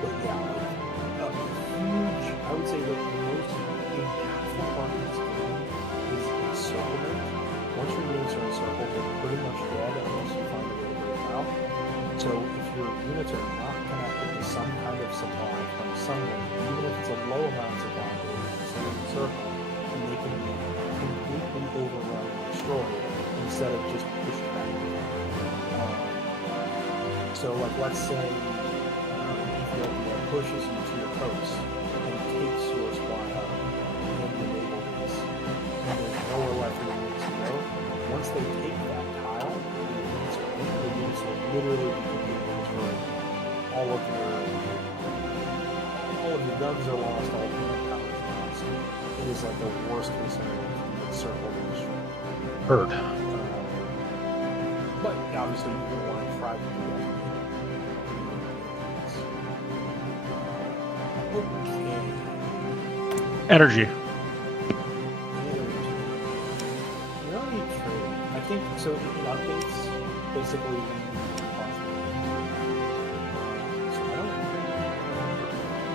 But yeah, like huge. I would say that the most impactful part of this game is encirclement. Once your units are encircled, they're pretty much dead unless you find a way to break out. So if your units are not connected to some kind of supply from somewhere, even if it's a low amount of supply, they're still encircled, and they can completely overrun and destroy instead of just pushing back. So, like, let's say Ethiopia pushes you to your coast and takes your supply hub and your naval base, and there's nowhere left for your units to go. Once they take that tile, the units will literally be completely destroyed. All of your guns are lost, all of your manpower is lost. It is like the worst case scenario. Circle and destroy. Heard. But obviously, you're going to want to try to do that. Okay. Energy. You don't need trade. I think so. In updates, basically. So I don't.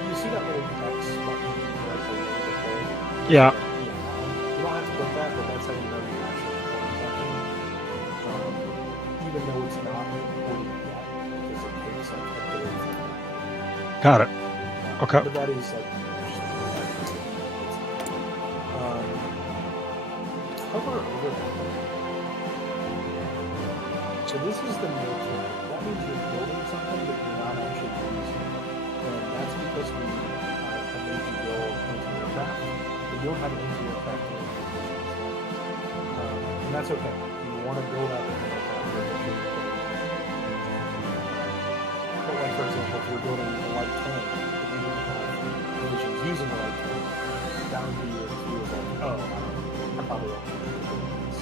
You see that little X button right below the pole? Yeah. You don't have to put that, but that's how you know you're actually recording something. Even though it's not recording yet, because it takes like a day. Got it. Okay. But that is like hover over that. So this is the military. That means you're building something that you're not actually using. And that's because we have made you build anti-aircraft, but you don't have an anti-aircraft in your positions. And that's okay. You want to build out an aircraft that you're but like, for example, if you're building a light tank, if you didn't have divisions using a light tank, that would be your cue of like, oh, I probably don't need to do this.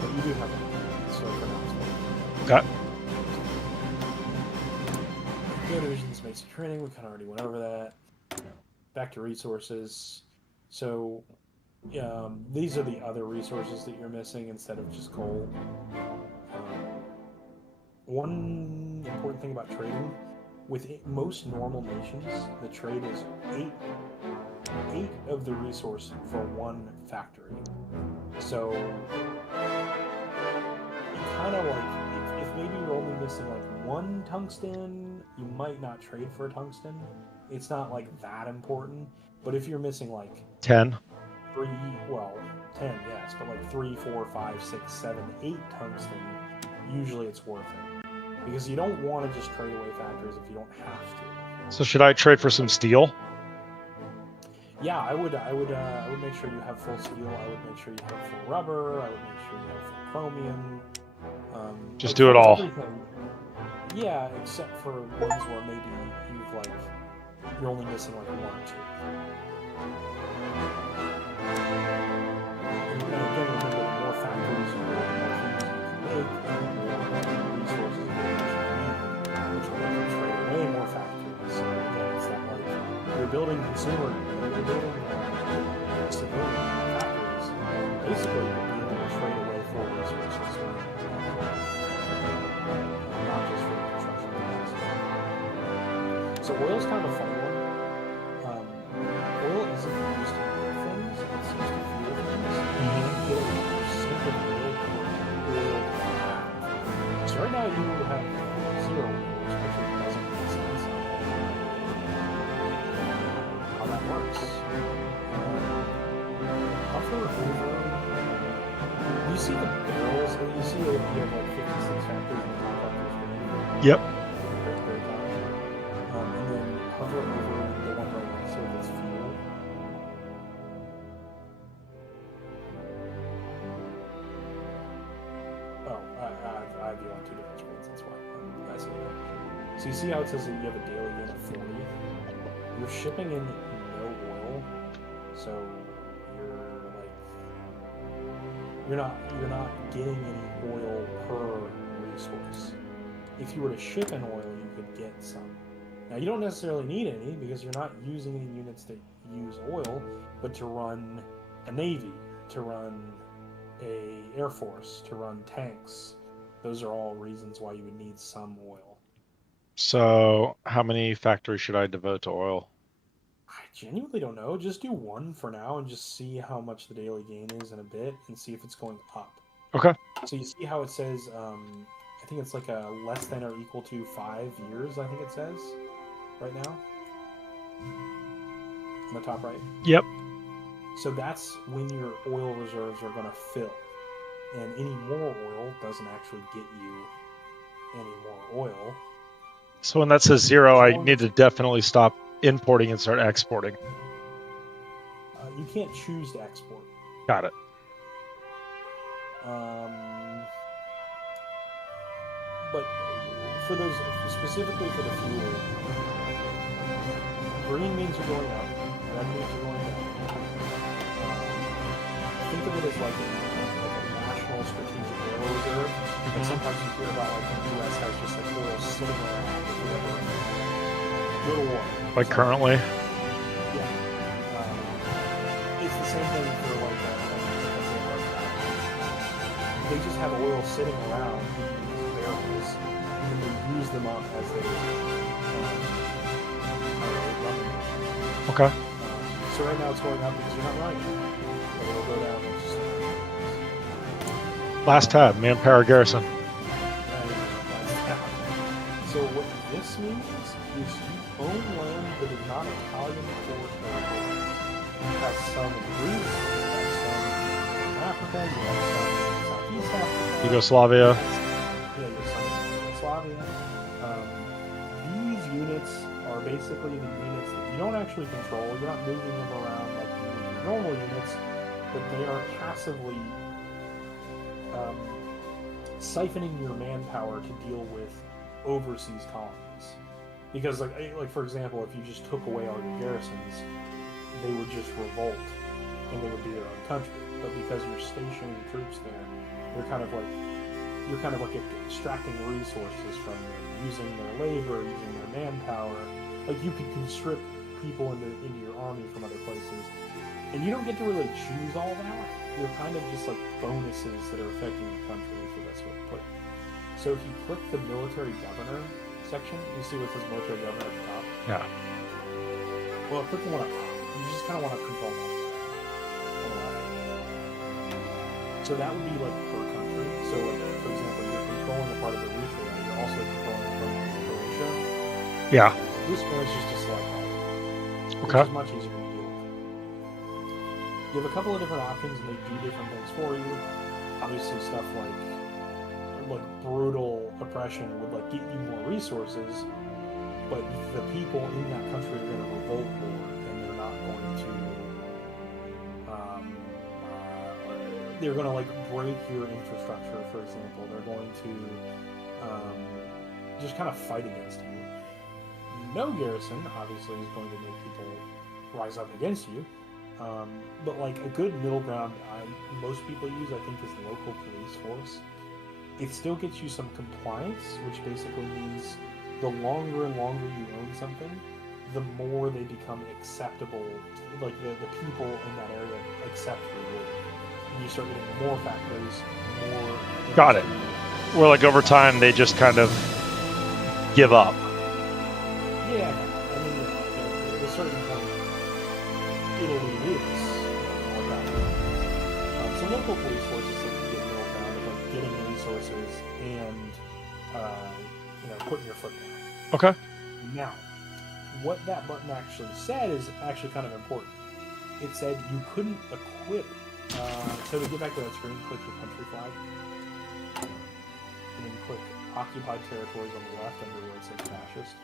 But you do have it, so for now it's Got. no divisions, basic training, we kind of already went over that. Back to resources. So, these are the other resources that you're missing instead of just coal. One important thing about trading, with most normal nations, the trade is eight of the resource for one factory. So, kind of like, if maybe you're only missing like one tungsten, you might not trade for a tungsten. It's not like that important. But if you're missing like 10. 10, yes, but like 3, 4, 5, 6, 7, 8 tungsten, usually it's worth it. Because you don't want to just trade away factories if you don't have to. So should I trade for some steel? Yeah, I would make sure you have full steel. I would make sure you have full rubber. I would make sure you have full chromium. Just do it all. Everything. Yeah, except for ones where maybe you're only missing like 1 or 2. And again, remember, the more factories you build, the more things you can make, and the more resources you need, which will let you trade away more factories. So again, it's that like you're building civilian factories. Basically, you're being able to trade away for resources, not just for construction capacity. So oil's kind of a fun one. Oil isn't used to make things; it's used to fuel things. You get a percent of oil you have like 56 factors in the top left of your screen. Yep. Very top. And then hover over the one right next to it that's fuel. Oh, I have you on 2 different screens, that's why. I see that. So you see how it says that you have a daily gain of 40? You're shipping in no oil, so you're not getting any oil per resource. If you were to ship in oil, you could get some. Now you don't necessarily need any because you're not using any units that use oil, but to run a navy, to run a air force, to run tanks, those are all reasons why you would need some oil. So how many factories should I devote to oil? I genuinely don't know. Just do 1 for now and just see how much the daily gain is in a bit and see if it's going up. Okay. So you see how it says, I think it's like a less than or equal to 5 years, I think it says, right now. On the top right. Yep. So that's when your oil reserves are going to fill. And any more oil doesn't actually get you any more oil. So when that says 0, I need to definitely stop importing and start exporting. You can't choose to export. Got it. But for those, specifically for the fuel, green means you're going up, red means you're going down. Think of it as like a national strategic oil reserve. And sometimes you hear about like the U.S. has just like oil sitting around if you ever little war. Like currently? Yeah. It's the same thing for like they just have oil sitting around in these barrels, and then they use them up as they run them. Okay. So right now it's going up because you're not running it. But it'll go down. Last tab, manpower garrison. So what this means is you own land that is not Italian core territory. You have some in Greece, you have some in Africa, you have some in Southeast Africa. Yugoslavia. Yeah, you have some in Yugoslavia. These units are basically the units that you don't actually control. You're not moving them around like you do your normal units, but they are passively siphoning your manpower to deal with overseas colonies. Because like for example, if you just took away all your garrisons, they would just revolt and they would be their own country. But because you're stationing troops there, you're kind of like extracting resources from them, using their labor, using their manpower. Like you could conscript people into your army from other places, and you don't get to really choose all that. You're kind of just like bonuses that are affecting the country, is the best way to put it. So if you click the military governor section, you see what says military governor at the top? Yeah. Well, click the one up top. You just kind of want to control that. So that would be like per country. So like, for example, you're controlling a part of Eritrea, you're also controlling a part of Croatia. Yeah. This one is just a select all. Okay. Which is much easier to deal with. You have a couple of different options and they do different things for you. Obviously stuff like brutal oppression would like get you more resources, but the people in that country are going to revolt more, and they're not going to they're going to like break your infrastructure, for example. They're going to just kind of fight against you. No garrison obviously is going to make people rise up against you. But like a good middle ground most people use, I think, is local police force. It still gets you some compliance, which basically means the longer and longer you own something, the more they become acceptable, like the people in that area accept your rule. And you start getting more factories, more... Got it. Where like over time they just kind of give up. Yeah, I mean, at a certain point, it'll lose. So local police forces that you get middle ground of like getting resources and putting your foot down. Okay. Now, what that button actually said is actually kind of important. It said you couldn't equip. So to get back to that screen, click your country flag. occupied territories on the left under where it says fascist.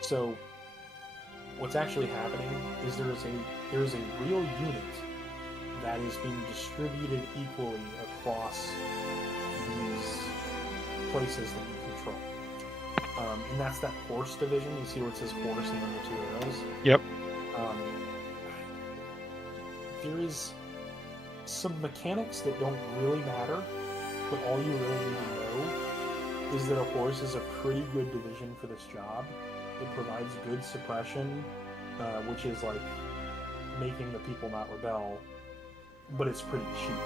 So what's actually happening is there is a real unit that is being distributed equally across these places that you control. And that's that horse division. You see where it says horse and then the 2 arrows? Yep. There is some mechanics that don't really matter, but all you really need to know is that a horse is a pretty good division for this job. It provides good suppression, which is like making the people not rebel, but it's pretty cheap.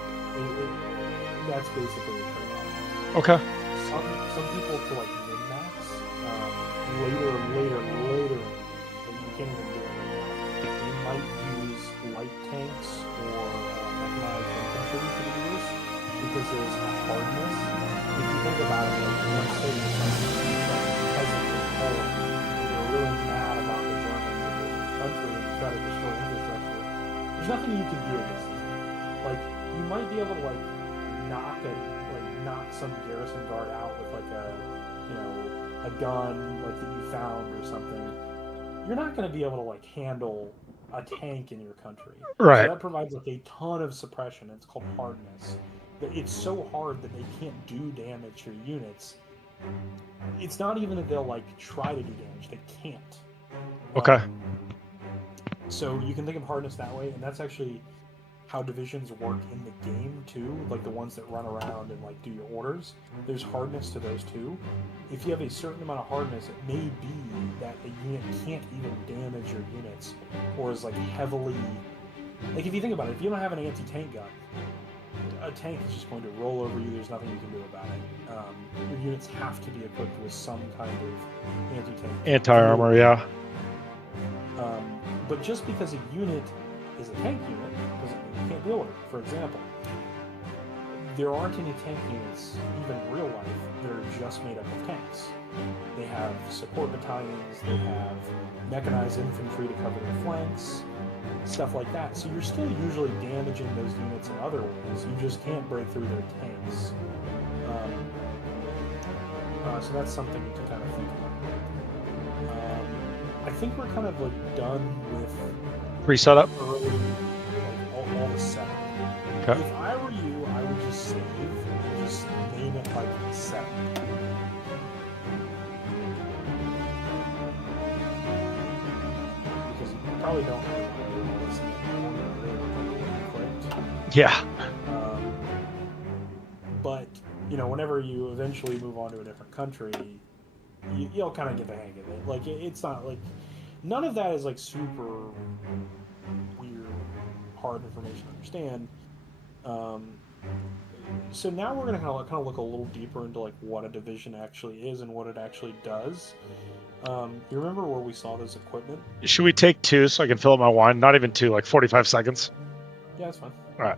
That's basically a trade-off. Okay. Some people to like min-max later, and you can't even do it right now. They might use light tanks or mechanized infantry to do this because there's a hardness. If you think about it, like let's say some peasants in Poland, they're really mad about the Germans in the country and try to destroy infrastructure. There's nothing you can do against them. Like you might be able to like knock some garrison guard out with like a gun like that you found or something. You're not going to be able to like handle a tank in your country. Right. So that provides like a ton of suppression. It's called hardness. It's so hard that they can't do damage to your units. It's not even that they'll like try to do damage. They can't. Okay. So you can think of hardness that way, and that's actually how divisions work in the game too, like the ones that run around and like do your orders. There's hardness to those too. If you have a certain amount of hardness, it may be that a unit can't even damage your units, or is like heavily, like if you think about it, if you don't have an anti-tank gun, a tank is just going to roll over you. There's nothing you can do about it. Your units have to be equipped with some kind of anti-tank, Anti-armor, yeah. But just because a unit is a tank unit doesn't mean you can't deal with it. For example, there aren't any tank units, even in real life, that are just made up of tanks. They have support battalions, they have mechanized infantry to cover their flanks, stuff like that. So you're still usually damaging those units in other ways. You just can't break through their tanks. So that's something to kind of think about. I think we're kind of like done with Pre-setup? early, like all the setup. Okay. If I were you, I would just save and just name it like setup. Because you probably don't really want to do all this really clicked. Yeah. But whenever you eventually move on to a different country, you'll kind of get the hang of it. Like it's not like none of that is like super weird, hard information to understand. So now we're going to kind of look a little deeper into like what a division actually is and what it actually does. You remember where we saw this equipment? Should we take 2 so I can fill up my wine? Not even 2, like 45 seconds. Yeah, that's fine. All right.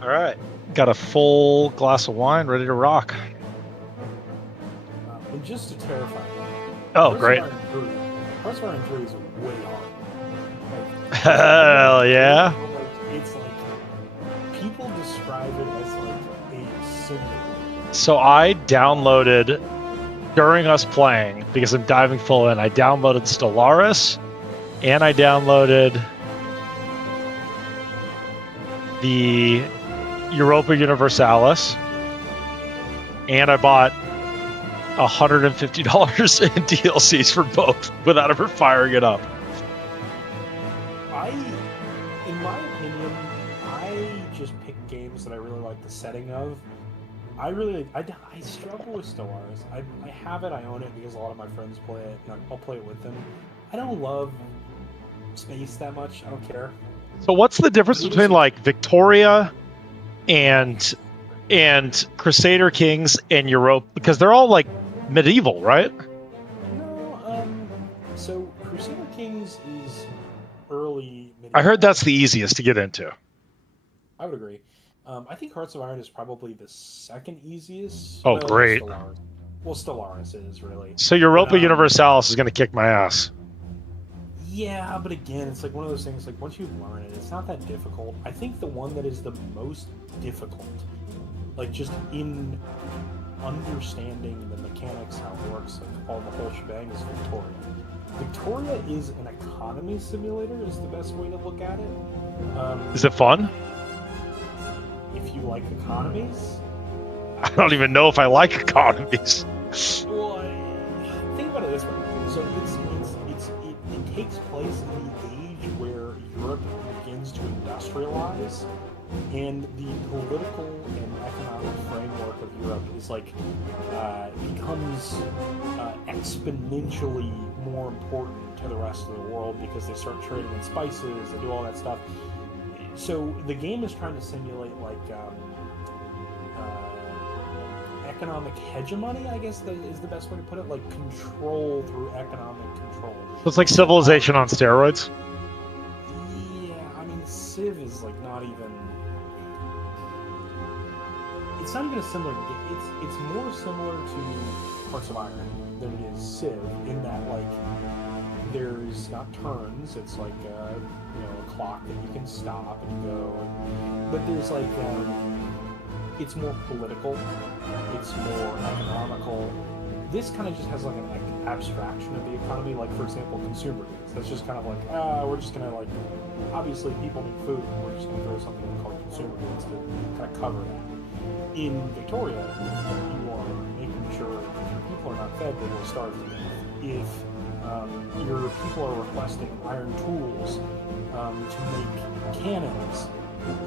All right. Got a full glass of wine ready to rock. And just to terrify you. Oh, great. Crossfire and 3 is way hard. Like, Hell yeah. It's like people describe it as like simulator. So I downloaded during us playing, because I'm diving full in, I downloaded Stellaris and I downloaded the Europa Universalis, and I bought $150 in DLCs for both without ever firing it up. In my opinion, I just pick games that I really like the setting of. I struggle with Stellaris. I have it, I own it because a lot of my friends play it, and I'll play it with them. I don't love space that much. I don't care. So what's the difference between like Victoria and Crusader Kings and Europa? Because they're all like medieval, right? No, so Crusader Kings is early medieval. I heard that's the easiest to get into. I would agree. I think Hearts of Iron is probably the second easiest. Oh, great. Stellaris is really. So Europa Universalis is going to kick my ass. Yeah, but again, it's like one of those things, like once you learn it, it's not that difficult. I think the one that is the most difficult, like just in understanding the mechanics, how it works, like all the whole shebang, is Victoria. Victoria is an economy simulator, is the best way to look at it. Is it fun? If you like economies. I don't even know if I like economies. Well, think about it this way. So it takes place in the age where Europe begins to industrialize, and the political and economic framework of Europe is like becomes exponentially more important to the rest of the world because they start trading in spices, they do all that stuff. So the game is trying to simulate like economic hegemony, I guess is the best way to put it, like control through economic control. So it's like Civilization on steroids? Yeah, I mean, Civ is like not even... It's not even a similar game. It's more similar to Hearts of Iron than it is Civ, in that like there's not turns, it's like a clock that you can stop and go, but there's like it's more political, it's more economical. This kind of just has like an abstraction of the economy, like for example consumer goods. That's just kind of like we're just gonna like, obviously people need food, we're just gonna throw something called consumer goods to kind of cover that. In Victoria, you are making sure if your people are not fed, they will starve to death. If your people are requesting iron tools to make cannons,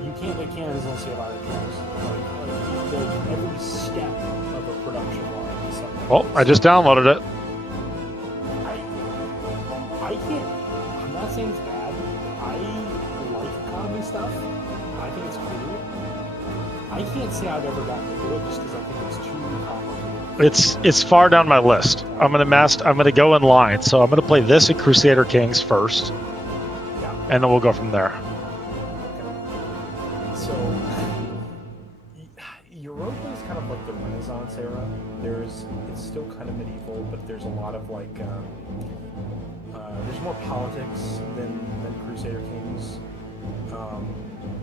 you can't make cannons unless you have iron tools. Like every step of a production line is something. Oh, I just downloaded it. I can't. I'm not saying it's bad. I like economy stuff. I think it's cool. I can't say I've ever gotten into it just because I think it's too complicated. It's far down my list. I'm gonna go in line. So I'm gonna play this at Crusader Kings first, and then we'll go from there. Okay. So Europa is kind of like the Renaissance era. It's still kind of medieval, but there's a lot of like there's more politics than Crusader Kings.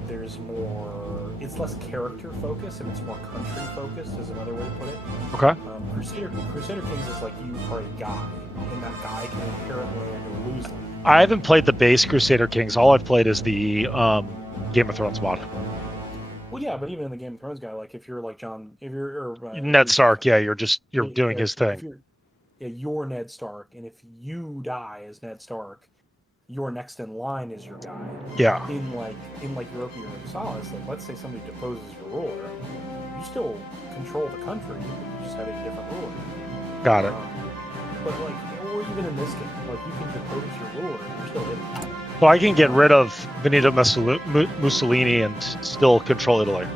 There's more. It's less character focused and it's more country focused, is another way to put it. Okay. Crusader Kings is like you are a guy, and that guy can inherently lose them. I haven't played the base Crusader Kings. All I've played is the Game of Thrones mod. Well, yeah, but even in the Game of Thrones guy, like if you're like Ned Stark, yeah, you're doing his thing. You're Ned Stark, and if you die as Ned Stark, your next in line is your guy. Yeah. In like Europa Universalis, like let's say somebody deposes your ruler, you still control the country, you just have a different ruler. Got it. But like, or even in this game, like you can depose your ruler and you're still hidden. So I can get rid of Benito Mussolini and still control Italy.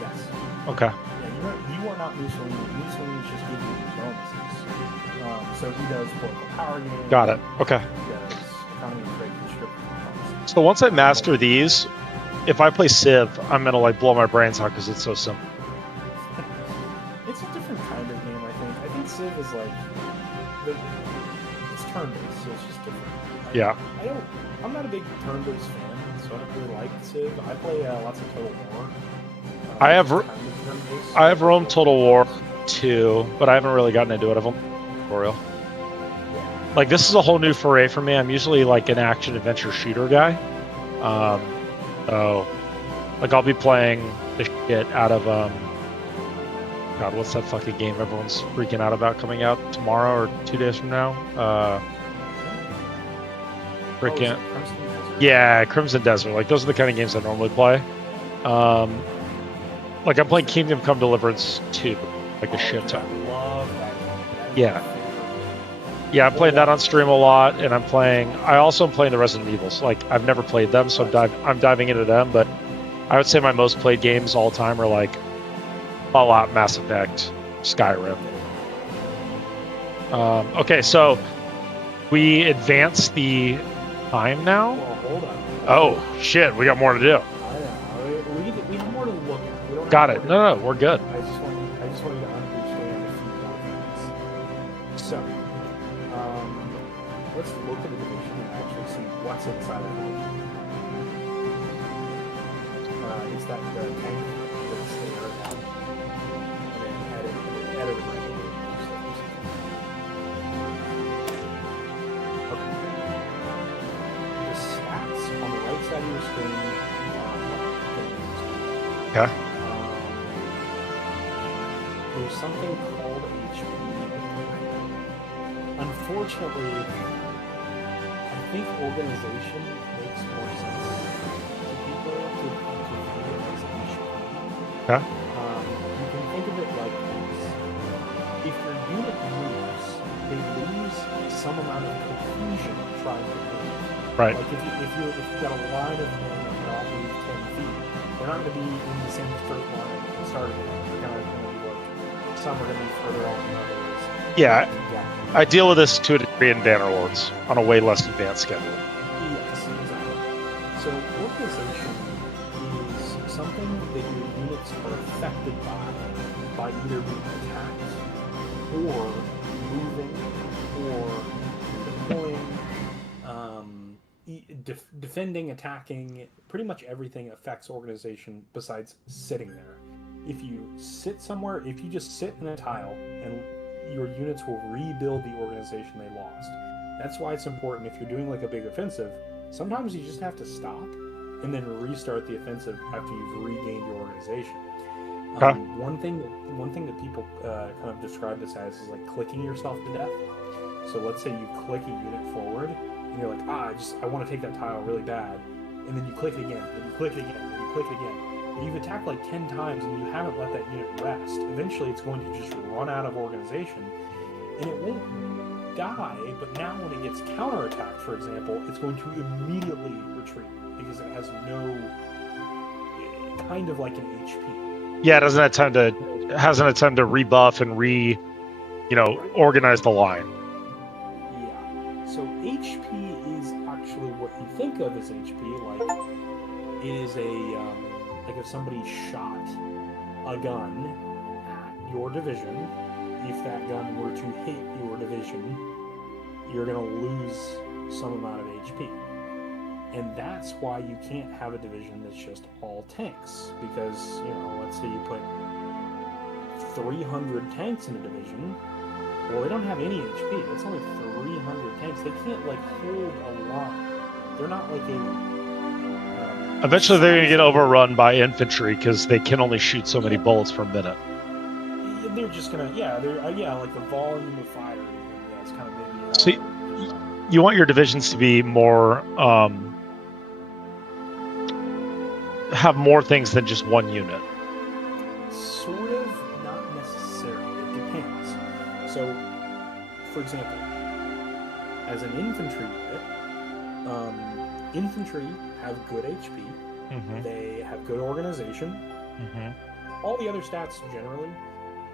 Yes. Okay. Yeah, you are not Mussolini. Mussolini is just giving you bonuses. So he does political power games. Got it. Okay. He does economy and trade conscription policies. So once I master these, if I play Civ, I'm gonna like blow my brains out because it's so simple. It's a different kind of game, I think. I think Civ is like it's turn-based, so it's just different. I'm not a big turn-based fan, so I don't really like Civ. I play lots of Total War. I have Kind of turn-based. I have roamed Total War 2, but I haven't really gotten into it. I've only tutorial. Yeah. Like this is a whole new foray for me. I'm usually like an action adventure shooter guy. So like I'll be playing the shit out of God, what's that fucking game everyone's freaking out about coming out tomorrow or 2 days from now? Oh, is Freaking it Crimson Desert? yeah, Crimson Desert. Like those are the kind of games I normally play. Like I'm playing Kingdom Come Deliverance 2, like a shit Dude, ton. I love that game. That is Yeah. my favorite. Yeah, I'm playing that on stream a lot, and I also am playing the Resident Evils. Like I've never played them, so I'm diving into them. But I would say my most played games all time are like Fallout, Mass Effect, Skyrim. Okay, so we advance the time now. Well, hold on. Oh shit, we got more to do. I know. We have more to look at. We don't Got have it. more to- No, we're good. I just want you to understand a few more things. So, let's look at the division and actually see what's inside of the division. Is that the tank that's there now? And then edit the right. Okay. The stats on the right side of your screen are things. Okay. There's something called HP. Unfortunately, I think organization makes more sense to people to view it as HP. Okay. You can think of it like this. If your unit moves, they lose some amount of cohesion trying to move. Right. Like if you've got a line of men that can all move 10 feet, they're not going to be in the same straight line at the start of it. They're going to be like, some are going to be further on than others. Yeah, Yeah. I deal with this to a degree in Bannerlords on a way less advanced schedule. Yes, exactly. So organization is something that your units are affected by either being attacked or moving or deploying, defending, attacking. Pretty much everything affects organization besides sitting there. If you sit somewhere, if you just sit in a tile, and your units will rebuild the organization they lost. That's why it's important if you're doing like a big offensive, sometimes you just have to stop and then restart the offensive after you've regained your organization. One thing that people kind of describe this as is like clicking yourself to death. So let's say you click a unit forward and you're like, I want to take that tile really bad, and then you click it again, and you click it again, and you click it again. You've attacked like 10 times and you haven't let that unit rest. Eventually it's going to just run out of organization and it won't die, but now when it gets counterattacked, for example, it's going to immediately retreat because it has no kind of like an HP. Yeah, it hasn't had time to rebuff and organize the line. Yeah. So HP is actually what you think of as HP, like it is like if somebody shot a gun at your division, if that gun were to hit your division, you're going to lose some amount of HP. And that's why you can't have a division that's just all tanks. Because, let's say you put 300 tanks in a division, well, they don't have any HP. That's only 300 tanks. They can't, hold a line. They're not like a... Eventually, they're going to get overrun by infantry because they can only shoot so many bullets per minute. They're just going to, like the volume of fire. That's kind of maybe... So you want your divisions to be more... have more things than just one unit. Sort of, not necessarily. It depends. So, for example, as an infantry unit, infantry have good HP. Mm-hmm. They have good organization. Mm-hmm. All the other stats generally,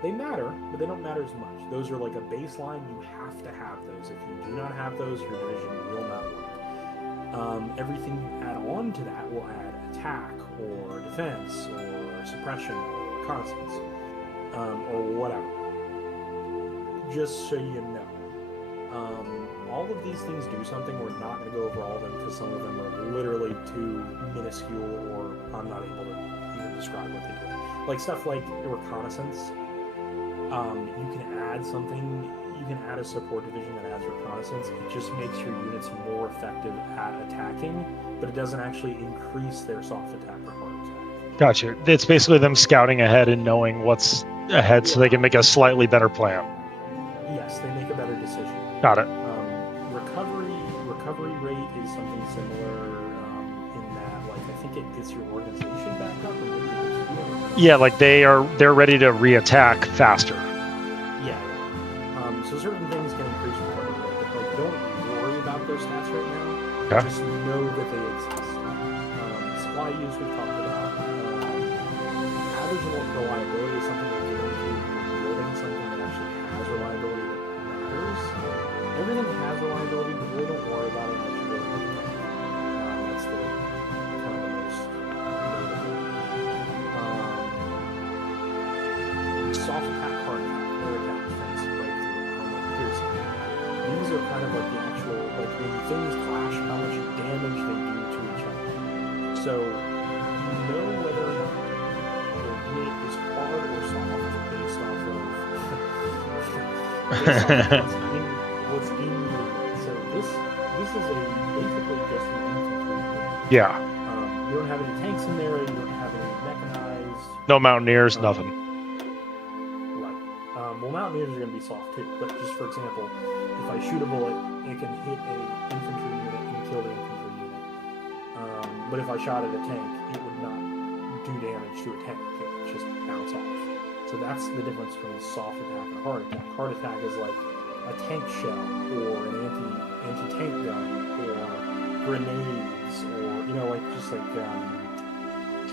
they matter, but they don't matter as much. Those are like a baseline. You have to have those. If you do not have those, your division will not work. Everything you add on to that will add attack or defense or suppression or reconnaissance or whatever. Just so you know. All of these things do something. We're not going to go over all of them because some of them are literally too minuscule or I'm not able to even describe what they do. like stuff like reconnaissance. You can add something. You can add a support division that adds reconnaissance. It just makes your units more effective at attacking, but it doesn't actually increase their soft attack or hard attack. Gotcha. It's basically them scouting ahead and knowing what's ahead, so they can make a slightly better plan. Yes, they make a better decision. Got it. Recovery rate is something similar in that, like, I think it gets your organization back up, or maybe Yeah, like they're ready to re-attack faster. Yeah. So certain things can increase recovery rate, but like don't worry about those stats right now. Okay. Just know that they exist. Supply use we've talked about. Average reliability is something that you don't do when you're building something that actually has reliability that matters. Everything has reliability, but really don't worry about it unless you really need it. That's the kind of the most notable. Soft attack, hard attack, air attack, defense, breakthrough, armor, piercing. These are kind of like the actual, like when things clash, how much damage they do to each other. So you know whether or not your unit is hard or soft based off of what's in your unit. So this is basically just an infantry unit. Yeah. You don't have any tanks in there. You don't have any mechanized. No mountaineers, nothing. Well, mountaineers are going to be soft too, but just for example, if I shoot a bullet, it can hit a infantry unit and kill the infantry unit. But if I shot at a tank, it would not do damage to a tank. It would just bounce off. So that's the difference between soft attack and hard attack. Hard attack is like a tank shell or an anti-tank gun or grenades or, you know, like just like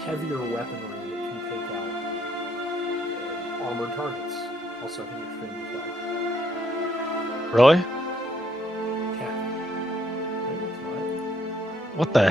heavier weaponry that can take out armored targets. Also, I think your stream is back. Really? Yeah. Maybe it's mine. What the hell?